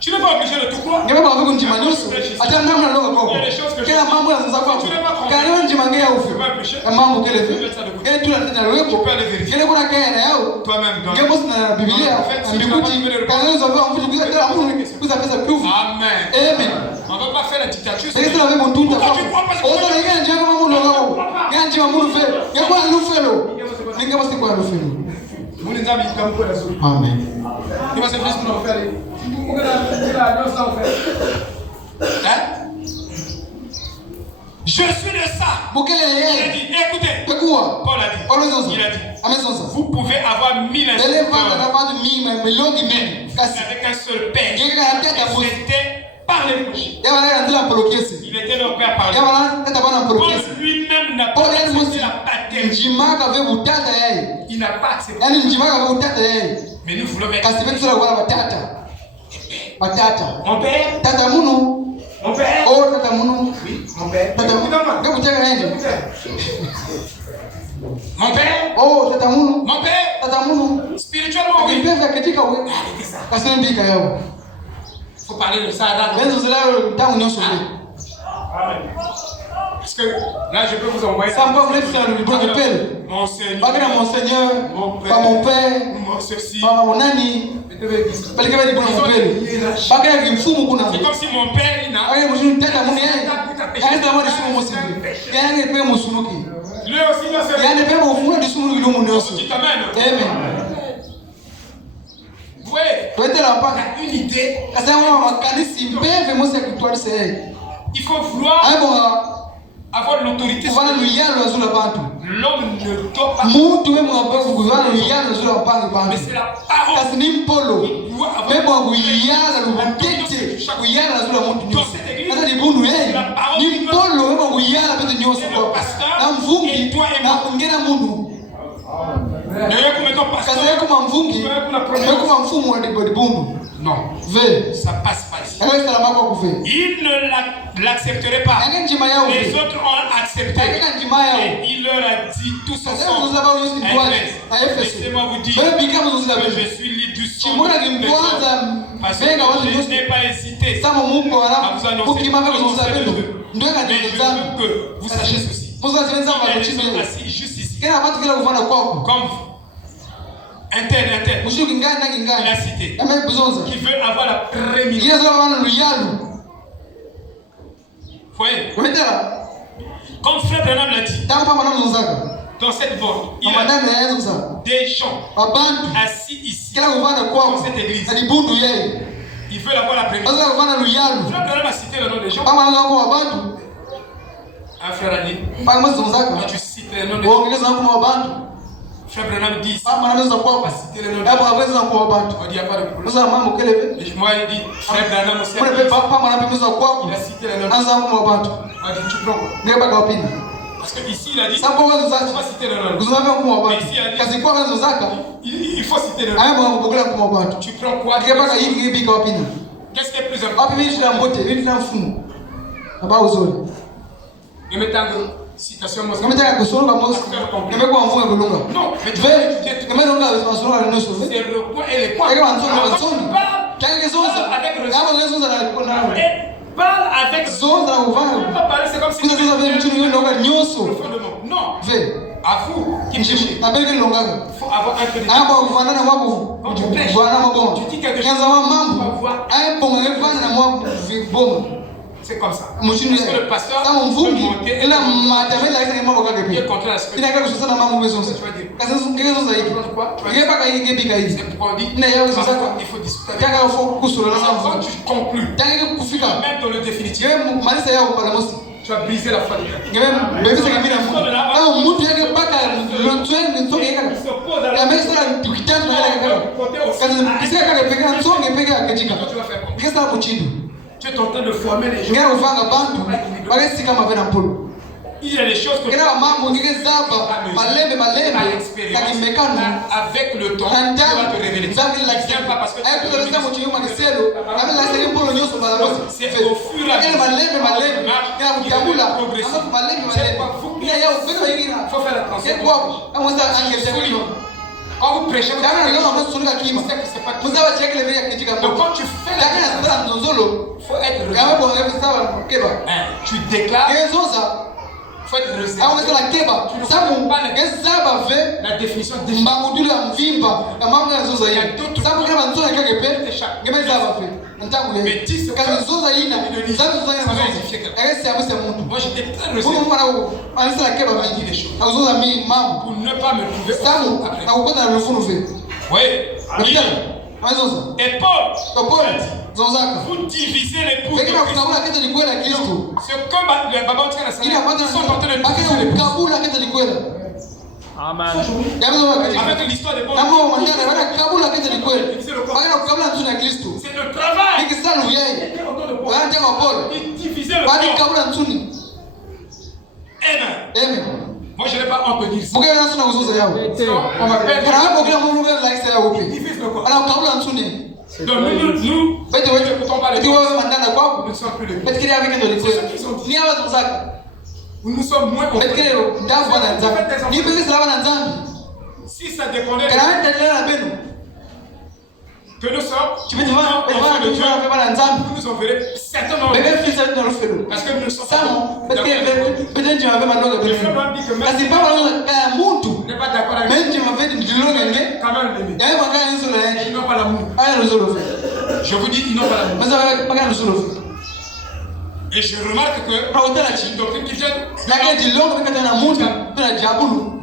Tu n'es pas obligé de tout croire. Ngeke baba kunjima nyuso. Hata namna longa kwako. Kila mambo yanaanza kwako. Kana wewe njima ngea ufe. Mambo kile fe. Kile tuna tena lweko. Kile kuna kaya na yao. Toi-même, dans Ngebo na Biblia. Ambikuti. Kana hizo vya mfuti kuza Mungu kuza pesa kufu. Amen. Amen. On ne va pas faire la dictature. Sasa na wewe mtunta Pourquoi kwa. tu crois pas Oza na nganja kama Mungu wao. Nganja Mungu fe. Ngebo alufelo. Ngebo si kwa alufelo. Vous les amis, comme quoi la solution. Amen. Il va se faire ce qu'on va faire. Hein? Je suis de ça. Bukele Il a yeye. dit, écoutez, Pekua. Paul a dit, Paulo il a dit, amesonza. vous pouvez avoir 1000 Ele vanga na instructeurs watu milioni mimi. Kasi. avec un seul père. Ngeke hata Et c'était par les bouches. Yaba na ndila polokesi. Il était leur père par les Yaba na hata bana polokesi. Paul lui-même n'a Paul pas yani accepté mosi la paternité. njimaka ve butata yeye. Il n'a pas accepté. Yani njimaka ve butata yeye. Mais nous voulons mettre Kasi betu la wala batata. Batata. mon père. Tata munu. Mon père. Oh tata munu. Oui, mon père. Tata munu. Ngeke butaka yeye. Mon père. Oh tata munu. Mon père. Tata munu. Spirituellement, oui. Ngepeza katika wewe. Arrêtez ça. Kasi mbika yao. Il faut parler de ça là. Benzo zilalo tangu nyoso wewe. Parce que là, je peux vous envoyer Ça me va vous faire le bon appel. Mon Seigneur. Bagana mon Seigneur. Mon père. Pas mon père. Mon ceci. Pas mon nani. Balika bali bon appel. Bagana kimfumu kuna. C'est comme si mon père, il n'a. Aye mjini tata muni yeye. Yaani tamani sumu mosi. Yaani pe musunuki. Lui aussi, dans ce Yaani pe mufunga disunu bilo munyoso. tu t'amènes. Amen. Vous voyez, Twete la on paka. a une idée. Kasa mwa makanisi mbeve mosi akitwali se. Il faut vouloir Aye bon avoir l'autorité sur kuvana luyalo azula bantu. l'homme ne doit pas. Muntu we mwa kuvana luyalo azula bantu Mais bantu. c'est la parole. Kasi ni mpolo. Il doit avoir Bebo kuyala lubutete. Kuyala azula muntu nyoso. Kasa ni bundu yeye. Ni mpolo bebo kuyala betu nyoso kwa. Na mvungi na kungena mundu. D'ailleurs, comme étant pasteur, Kasa yako mamvungi. Yako mamfumu wa bundu. non, Ve. ça passe pas ici. Ewe salama kwa kufe. Il ne l'accepterait pas. Yake njima yao Les ve. autres ont accepté. Yake njima yao. Et il leur a dit tous Kasa ensemble. mzuzaba uyosi ndwani. Na Efeso. Laissez-moi vous dire Wewe bika mzuzaba que ve. je suis libre du sang. Chimona kimkwanza Parce venga watu que je nyoso. n'ai pas hésité. Sama Mungu à wana. vous annoncer Ukimaka mzuzaba que ve. Ndweka mais je ndezami. veux que vous sachiez ceci. Musa zenza Il y a des maluchizo. gens assis juste ici. Kila watu kila kufana kwako. Comme vous. Un tel, Mushu kingana na il a kingana. cité. Yame buzonza. Qui veut avoir la prééminence. Yezo wana luyalu. Vous voyez? Umetela. Comme Frère Branham l'a dit, Tangu pama na mzonzaka. dans cette bande, il y Mama a ndani ya Yesu sasa. des gens Abantu assis ici. kila kufana kwako. Dans cette église. Ni bundu yeye. Ils veulent avoir la prééminence. Sasa kufana luyalu. Frère Branham a cité le nom des gens. Kama ngako wabantu. Un frère a dit, Paka quand mzonzaka. tu cites le nom des gens, Waongeza ngako wabantu. Frère Branham dit, Ah, madame, ça quoi? on va citer le nom de Eh, bon, après, ça quoi, on dit, il n'y a pas de problème. Nous avons maman, quel est? Et moi, il dit, Frère Branham aussi, On ne peut pas, madame, nous avons quoi? il a cité le nom de Nous avons quoi, on dit, tu prends quoi? n'est pas copine. Parce que ici, il a dit, Ça pourquoi nous on va avons citer le nom de nous avons quoi? Mais ici, il a dit, Kasi quoi, nous avons? il faut citer le nom. Ah, bon, beaucoup là, comment? Tu prends quoi? N'est pas qu'il y ait copine. Qu'est-ce qui est plus important? Ah, puis, je l'ai emboté, je l'ai fou. Là-bas, aux zones. Ne mettant de citation, moi, Kama taka kusoma kwa Mose, nimekuwa mfunga kulunga. non, mais tu Ve, kama lunga wasoma na nusu. c'est le point et les points. Kama wanzoni wanzoni. Parle Kama zonza. Kama zonza na parle avec zonza na uvanga. pas parler, c'est comme si Kuza zonza vile mchini wewe ndoka nyoso. profondément. Non, Ve, à vous qui cherchez, na bege lunga. il faut avoir un peu de Amba kufanana mwako. Bwana maboma. Kanza wa mambo. Ai bonga ngefana na mwako viboma. c'est comme ça. Mchini Parce que le pasteur kama peut mvungi monter ila matamela yake mambo kake et pia. contre la spiritualité. Ina kaka kusana mambo mezonza. Kaza ngeke zonza hivi. Ngeke paka yake bika hivi. C'est pourquoi on dit, Ina yao zonza. il faut discuter avec Kaka ufo kusura na quand mambo. tu conclus, Tangi kufika. même dans le définitif, Ngeke malisa yao kwa mosi. tu as brisé la foi de quelqu'un. Ngeke bebisa kamera mfu. Kama mtu yake paka lontweni ntoke Il kaka. s'oppose à Ya mesa tukitana na yale kaka. Kaza kisia kaka peka nsonge peka akijika. tu vas faire quoi? Ngeke sana muchindo. Tu es en train de former les gens. Ngeke ufanga bantu. Bagesi kama vena mpolo. Il y a des choses que Ngeke mambo ngeke zaba malembe kakimekano. avec le temps, tu vas te révéler. Nzambi la Viens pas parce que ayi kutoka mu chinyuma kiselo kama la sele mpolo nyoso bala mosi c'est au fur et à ngeke mesure. malembe ngeke kutabula progresser. ama malembe ngeke ya upendo yingira Il faut faire attention. ngeke kwa kama sasa angeza wino Quand vous prêchez, vous kana savez ngeke mama sunika kima que c'est pas tout. muzawa chekele vya kijika Donc mbo quand tu fais la lakini déclaration, sasa mzonzolo il faut être kama reçu. bo ngeke sawa keba Tu déclares, ngeke zoza il faut être reçu. au ngeke la keba sabu ngeke saba ve La définition définitive. mbangudulu ya mvimba na mambo ya zoza yeye sabu kama nzona kake pe ngeke saba fe ntangu le kazi zoza yina zabu zoza yina ngeke saba se muntu Moi j'étais très reçu Mungu mwana wako anasema keba dit des choses auzoza mi mambo pour ne pas me trouver samu après. na ukota na rufunu ve Oui. nakita azoza Et Paul, topole zozaka vous divisez l'épouse de lakini Christ. kukabula kete ni kwela Kristo C'est comme le Baba Otika na ila Seigneur. Ils sont en train de diviser bakina l'épouse. kukabula kete ni kwela Amen. yamezo wakati Avec l'histoire de Paul. kama wanjana wana kukabula kete ni kwela bakina kukabula mtu na Kristo C'est le travail. nikisalu yeye Il était autour de Paul. wana tena Paul Il divisait le bali corps. kukabula mtuni Amen. amen Moi je n'ai pas honte de dire ça. mukaya nasuna kuzoza yao On m'appelle. kana hapo kila mungu ngela like sala Il upi divise le corps. ana kukabula mtuni Donc nous, bete wewe eti wewe mandana nous kwako ne sommes plus les bete kile yake ndio likwela ni hawa zozaka Nous sommes moins bete kile ndavu bana nzambi ni peke sala bana nzambi Si ça dépendait kana ndio na benu que nous sommes, chipeti bana bana de Dieu, ndio bana nzambi nous enverrons certainement. bebe fisa ndio rufelo Parce que nous ne sommes pas Samo, d'accord. bete ndio mabema ndoga Le bebe. frère m'a dit que même Kasi baba ndoga kaya muntu. n'est pas d'accord avec Menji mavedi ndiloga nge. quand même l'aimer. Yae baka nzo la Ils yeye. n'ont pas l'amour. Aya nzolo fe. Je vous dis, ils n'ont pas l'amour. Maza baka nzolo fe. Et je remarque que Na utana c'est chi. une doctrine qui vient Yake ndiloga baka tena muntu tena jabulu.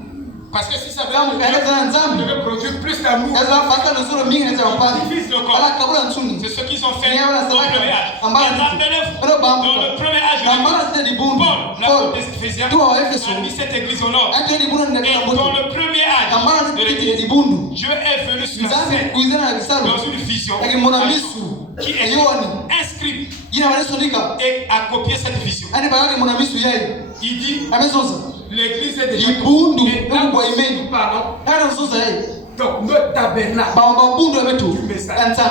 parce que si ça Samu veut kaya tena on nzambi. devait produire plus d'amour. Kaza fasa nzolo mingi nza wapani. Divise le corps. Ala kabula nsuni. C'est ce qu'ils ont fait Ni dans ala le salaka. premier âge. Ambala Et nzi. rappelez-vous, Ero dans bambu. le premier âge, Ambala nzi di bundu. Paul, l'apôtre des Éphésiens, Toi wa Efeso. a mis cette église au nord. Ante di bundu Et ndakana dans mbote. le premier âge Ambala de nzi di l'église, bundu. Dieu est venu sur la Nzambi scène kuizana na kisalo. dans une vision Akimona misu. qui est Yohani. inscrite Jina wanasonika. et a copié cette vision. Ani bakake mona misu yeye. Il dit Amezoza. l'église est déjà Ibundu Et là, kwa imeni. pardon. Kana nzoza yeye. Donc notre tabernacle Bamba bundu abetu. Anza.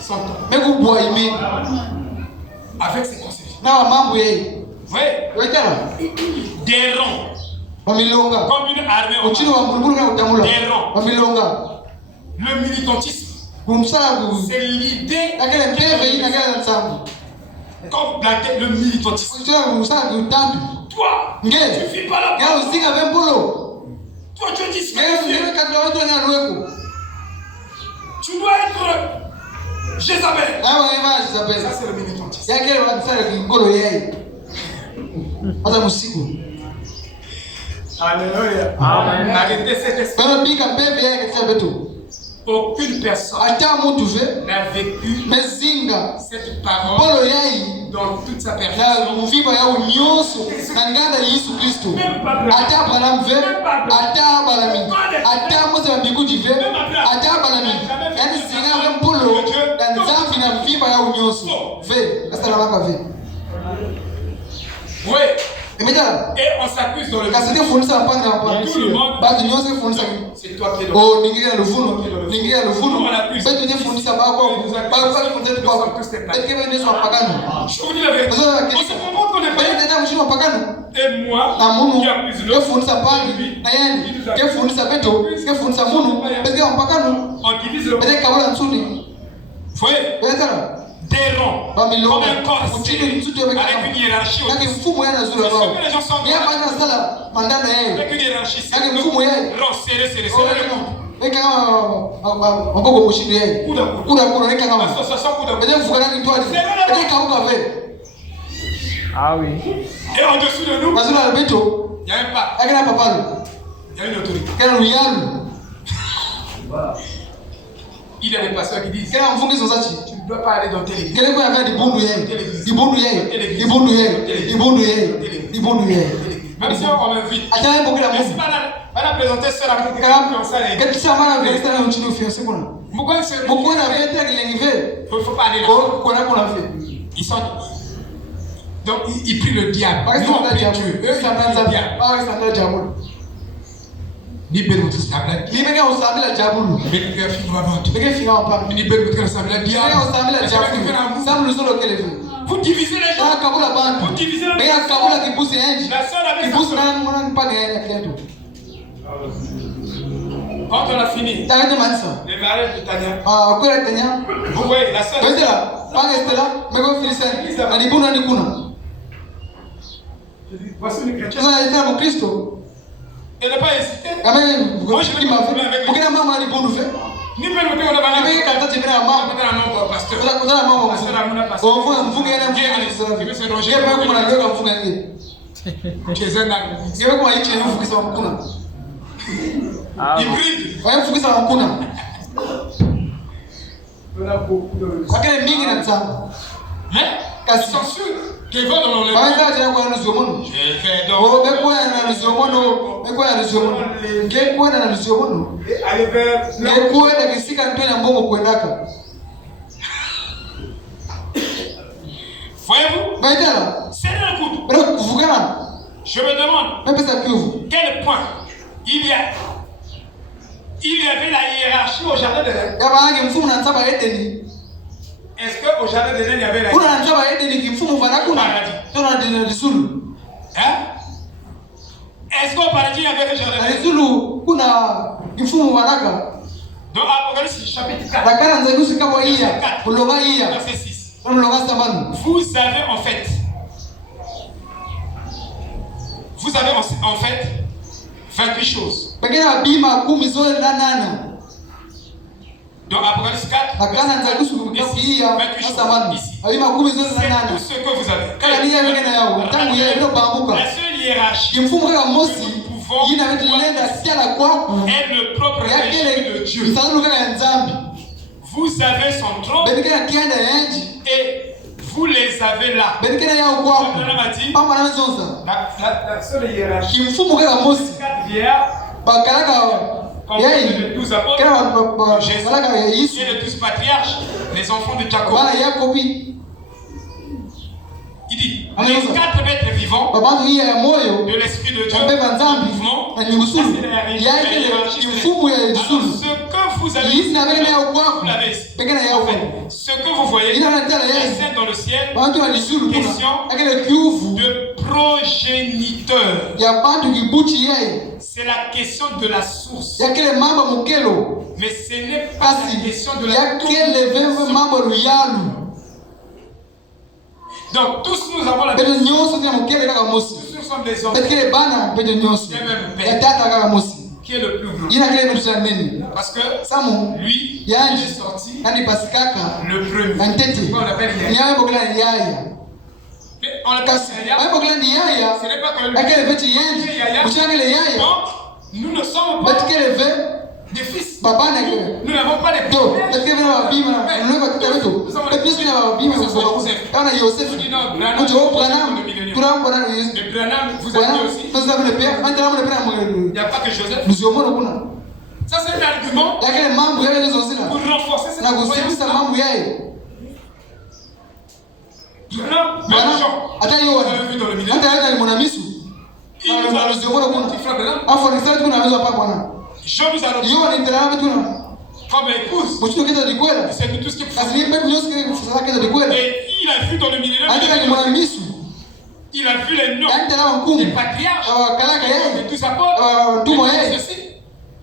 sont Meku bwa imeni. avec ses conséquences. Na mambo yeye. Oui, Wekara. des rangs Bamilonga. comme une armée au Uchini wa mbulu kana utamula. Des rangs. Bamilonga. Le militantisme, Kumsala ku. c'est l'idée Akele mpeve ina kana nsambu. comme le militantisme. Uchini kumsala ku tandu. Toi, tu Nge. vis pas là. Ngea usika vembolo. Toi, tu es Ngea disqualifié. usika kadro watu na rweko. Tu dois être Jézabel. Awa ngeva Ça, zisapeza. c'est le militantisme. Yakele watsala kingolo yeye. Hata musiku. Alléluia. Amen. Arrêtez cet esprit. Bana bika mpeve yeye katika betu. Aucune personne Ata mutu ve. n'a vécu Mezinga. cette parole Polo yeye. dans toute sa perfection. Muvimba yao nyoso na nganda ya Yesu Kristo. Ata Abraham ve, ata Abraham, ata Mose wa mbinguni ve, ata Abraham. Yani singa ve mpolo na nzambi na mvimba yao nyoso. Ve, kasala maka ve. Oui. Et on s'accuse dans le monde. C'est toi qui es oh, ningira le funo. Ningira le funo. Beto ne fundisa bako. Bako fundisa bako. Beto kebe ne so pagano. Je vous dis la vérité. On se rend compte qu'on est pas. Et moi, qui accuse le fundisa bako. Na yani, ke fundisa beto, ke fundisa munu. Beto ke pagano. On divise le. Beto kabula nsuni. Voyez? Des rangs, comme un corps serré, avec une hiérarchie au-dessus. C'est ce que les gens sont avec une hiérarchie serrée, rang serré. Ah oui. Et en-dessous de nous, il y a un pas. Il y a une autorité. Il y a des pasteurs qui disent tu ne dois pas aller dans telle église. Même si on m'invite, mais c'est pas la présenter seule à quelqu'un qui en sait. Il ne faut pas aller là. Ils sont. Donc ils prient le diable. Nous on prie Dieu. Eux ils prient le diable. Libère-nous de ce tableau. Libère-nous de ce tableau. Vous divisez les gens. Vous divisez les gens. La seule avec sa soeur. Quand on a fini, les mariages de Tania. Vous voyez, la seule. Voici le chrétien. Et ne pas hésiter. Moi je vais m'affaire avec lui. Ni même on a parlé avec pasteur. Ils sont sûrs qu'ils vont dans le je fais donc. Aller vers voyez-vous? C'est un coup. Je me demande quel point il y avait la hiérarchie au jardin d'Éden. Est-ce qu'au jardin d'Éden il y avait la hiérarchie? Hein? Est-ce qu'au paradis il y avait le jardin d'Éden? Donc Apocalypse chapitre 4. Verset 6. Vous avez en fait 28 choses. Dans Apocalypse 4, c'est tout ce que vous avez. La seule hiérarchie que nous pouvons est le propre régime de Dieu. Vous avez son trône et vous les avez là. La seule hiérarchie. Comme les 12 apôtres, Jésus et les 12 patriarches, les enfants de Jacob. Il dit, les 4 êtres vivants de l'Esprit de Dieu, mouvement, ce que vous avez ici, vous l'avez ici. Ce que vous voyez, est dans le ciel, question de progéniteur. C'est la question de la source. Mais ce n'est pas la question de la donc tous nous avons la question. Tous nous sommes des hommes. Qui est le plus gros? Parce que lui, il est sorti le premier. On l'appelle Yaya. Mais on l'appelle Yaya. Ce n'est pas que lui. Donc, nous ne sommes pas des fils. Baba na Nous n'avons pas de to pères. lakini vile bima ndio kitabu et puis il y a bima kana Joseph kuto Branham Branham bwana Mais Branham, vous avez aussi. nous avons le père maintenant le père Il n'y a pas que Joseph. nous avons kuna Ça, c'est un argument lakini mambo yale hizo zina pour renforcer cette na croyance. kusimisha mambo yayo Branham, bwana même Jean. hata Vous hiyo avez vu dans le milieu. hata hata mwanamisu Il nous a nous avons kuna petit frère Branham. afu ni sasa tunaweza hapa bwana Jean nous a reçu hiyo ni tena vitu na comme épouse. mtu kitu ni kweli C'est tout ce qu'il faut. kasi ni mbegu yote sasa kitu ni kweli Et il a vu dans le milieu. hata ni mwanamisu Il a vu les noms hata na mkuu des patriarches. kalaka yeye Et tous apôtres. ndumo Et yeye ceci.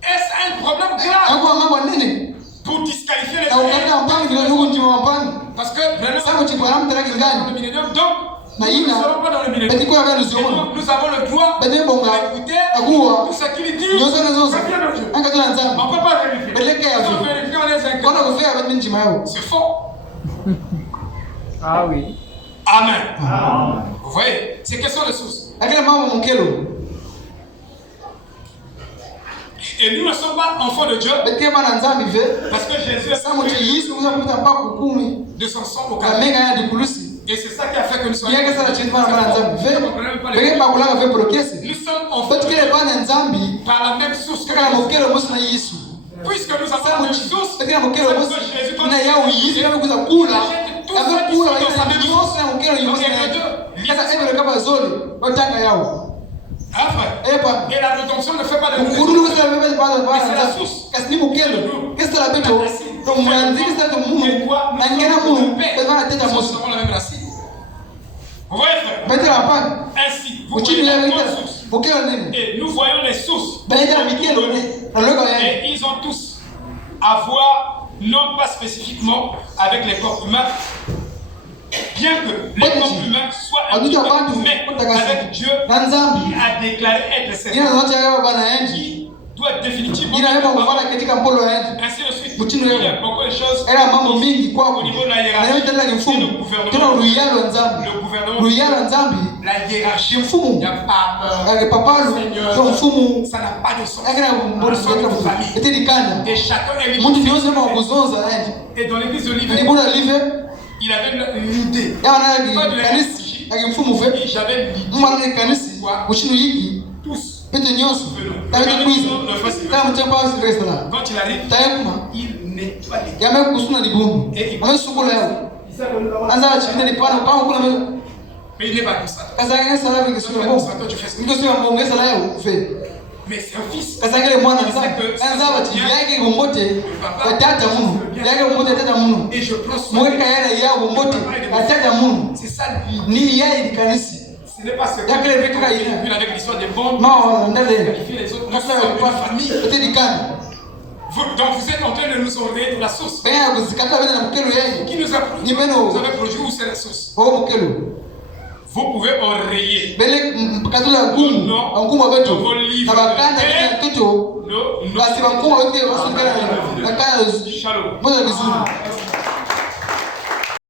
Est-ce un problème grave hapo mambo nini pour disqualifier les na ukata mpango ndio ndugu ndio mpango Parce que Branham sasa mtu bwana mtaka dans le ngani millénium. Donc, na nous ne ina serons pas dans le millénium. beti kwa bana Et ndio donc, nous avons le droit beti bonga d'écouter akuwa tout ce qu'il dit. ndio sana zote Ça vient de Dieu. anga tuna On nzambi ne peut pas vérifier. Beleke ya Si on Dieu. vérifie, on est kona inquiet. kufia beti njima yao C'est faux. Ah oui. Amen. Vous voyez, c'est question de source. lakini mambo mkelo Et nous ne sommes pas enfants de Dieu beti bana nzambi ve parce que Jésus sasa mtu Yesu kuza kupita mpaka kukumi de son sang au kwa calme. mega ya dikulusi Et c'est ça qui a fait que nous soyons. yake sana chini bana bana nzambi ve Vous comprenez pas bege les- bakulaga ve prokese Nous sommes enfants beti de kile Dieu bana nzambi par la même source que kaka Jésus. mokelo mosi na Yesu Puisque nous avons sasa la même mtu source, beti mokelo c'est mosi que Jésus, quand na il yao est Yesu arrivé, kuza kula il jette tout abe ça qui kula sont dans sa wa même Yesu source. na mokelo Donc, yosi il y a na deux. kasa ebe kama zoli otanga yao Hein, frère? epa Et la rédemption ne fait pas de ukudulu kusa bebe bana Mais c'est la bana source. kasi ni mokelo kesa la beto to mwanzi kesa to mumu Et quoi? na ngena mumu bana teta Nous mosi avons la même racine. Vous voyez, frère? beti hapana Ainsi, vous uchini voyez la la beta source. mokelo nini Et nous voyons les sources. beti mikelo ne aloko yeye Et ils ont tous à voir, non pas spécifiquement avec les corps humains, bien que les corps humains soient un petit peu, mais avec Dieu qui a déclaré être le Seigneur, ina zote yao bana endi qui doit définitivement ina yebo kufanya katika mpolo endi ainsi de suite. Mutino Il y yao. a beaucoup de choses era mambo mingi kwako au niveau de la na yote hiérarchie. tena ni C'est mfumo le tena gouvernement. ruyalo nzambi Le gouvernement, ruyalo nzambi la hiérarchie, ni mfumo il n'y a pas ake papalu to mfumo ça n'a pas de sens. akina mbona Nous sommes sio une famille. ete dikanda Et chacun est muntu libre. ndiyoze ma kuzonza endi Et dans l'église de ni l'Ivé, bora live il avait une idée. yana kanisi ake mfumo ve Et j'avais l'idée. mwana ni kanisi kuchinu hiki Tous. pete nyonso tawe kwiza kama mtempa wa restaurant Quand il arrive, tayekuma il nettoie les yame kusuna libumbu amesukula yao anza achinde lipana kama kuna Mais il n'est pas comme ça. kasa ngesa la vingi sura bo ndio sio mbongeza la yao fe Mais c'est un fils. kasa ngele mwana anza bati yake bombote atata munu yake bombote atata munu Et je prends soin. mweka yana yao bombote atata munu C'est ça lui. ni yeye kanisi Ce n'est pas ce yake le veka qu'il ina a vu avec l'histoire des bombes. no ndale Qualifier les autres. Nous kasa sommes kwa une famille. ete dikanda Donc vous êtes en train de nous enlever de la source. baya kuzikata bena na mkelo yeye Qui nous a produit? Vous avez produit où c'est la source? o mkelo Vous pouvez enrayer. bele katula gumu ngumu wetu na bakanda kile kitu Non, basi ngumu wetu wasingana na kana Shalom. moja vizuri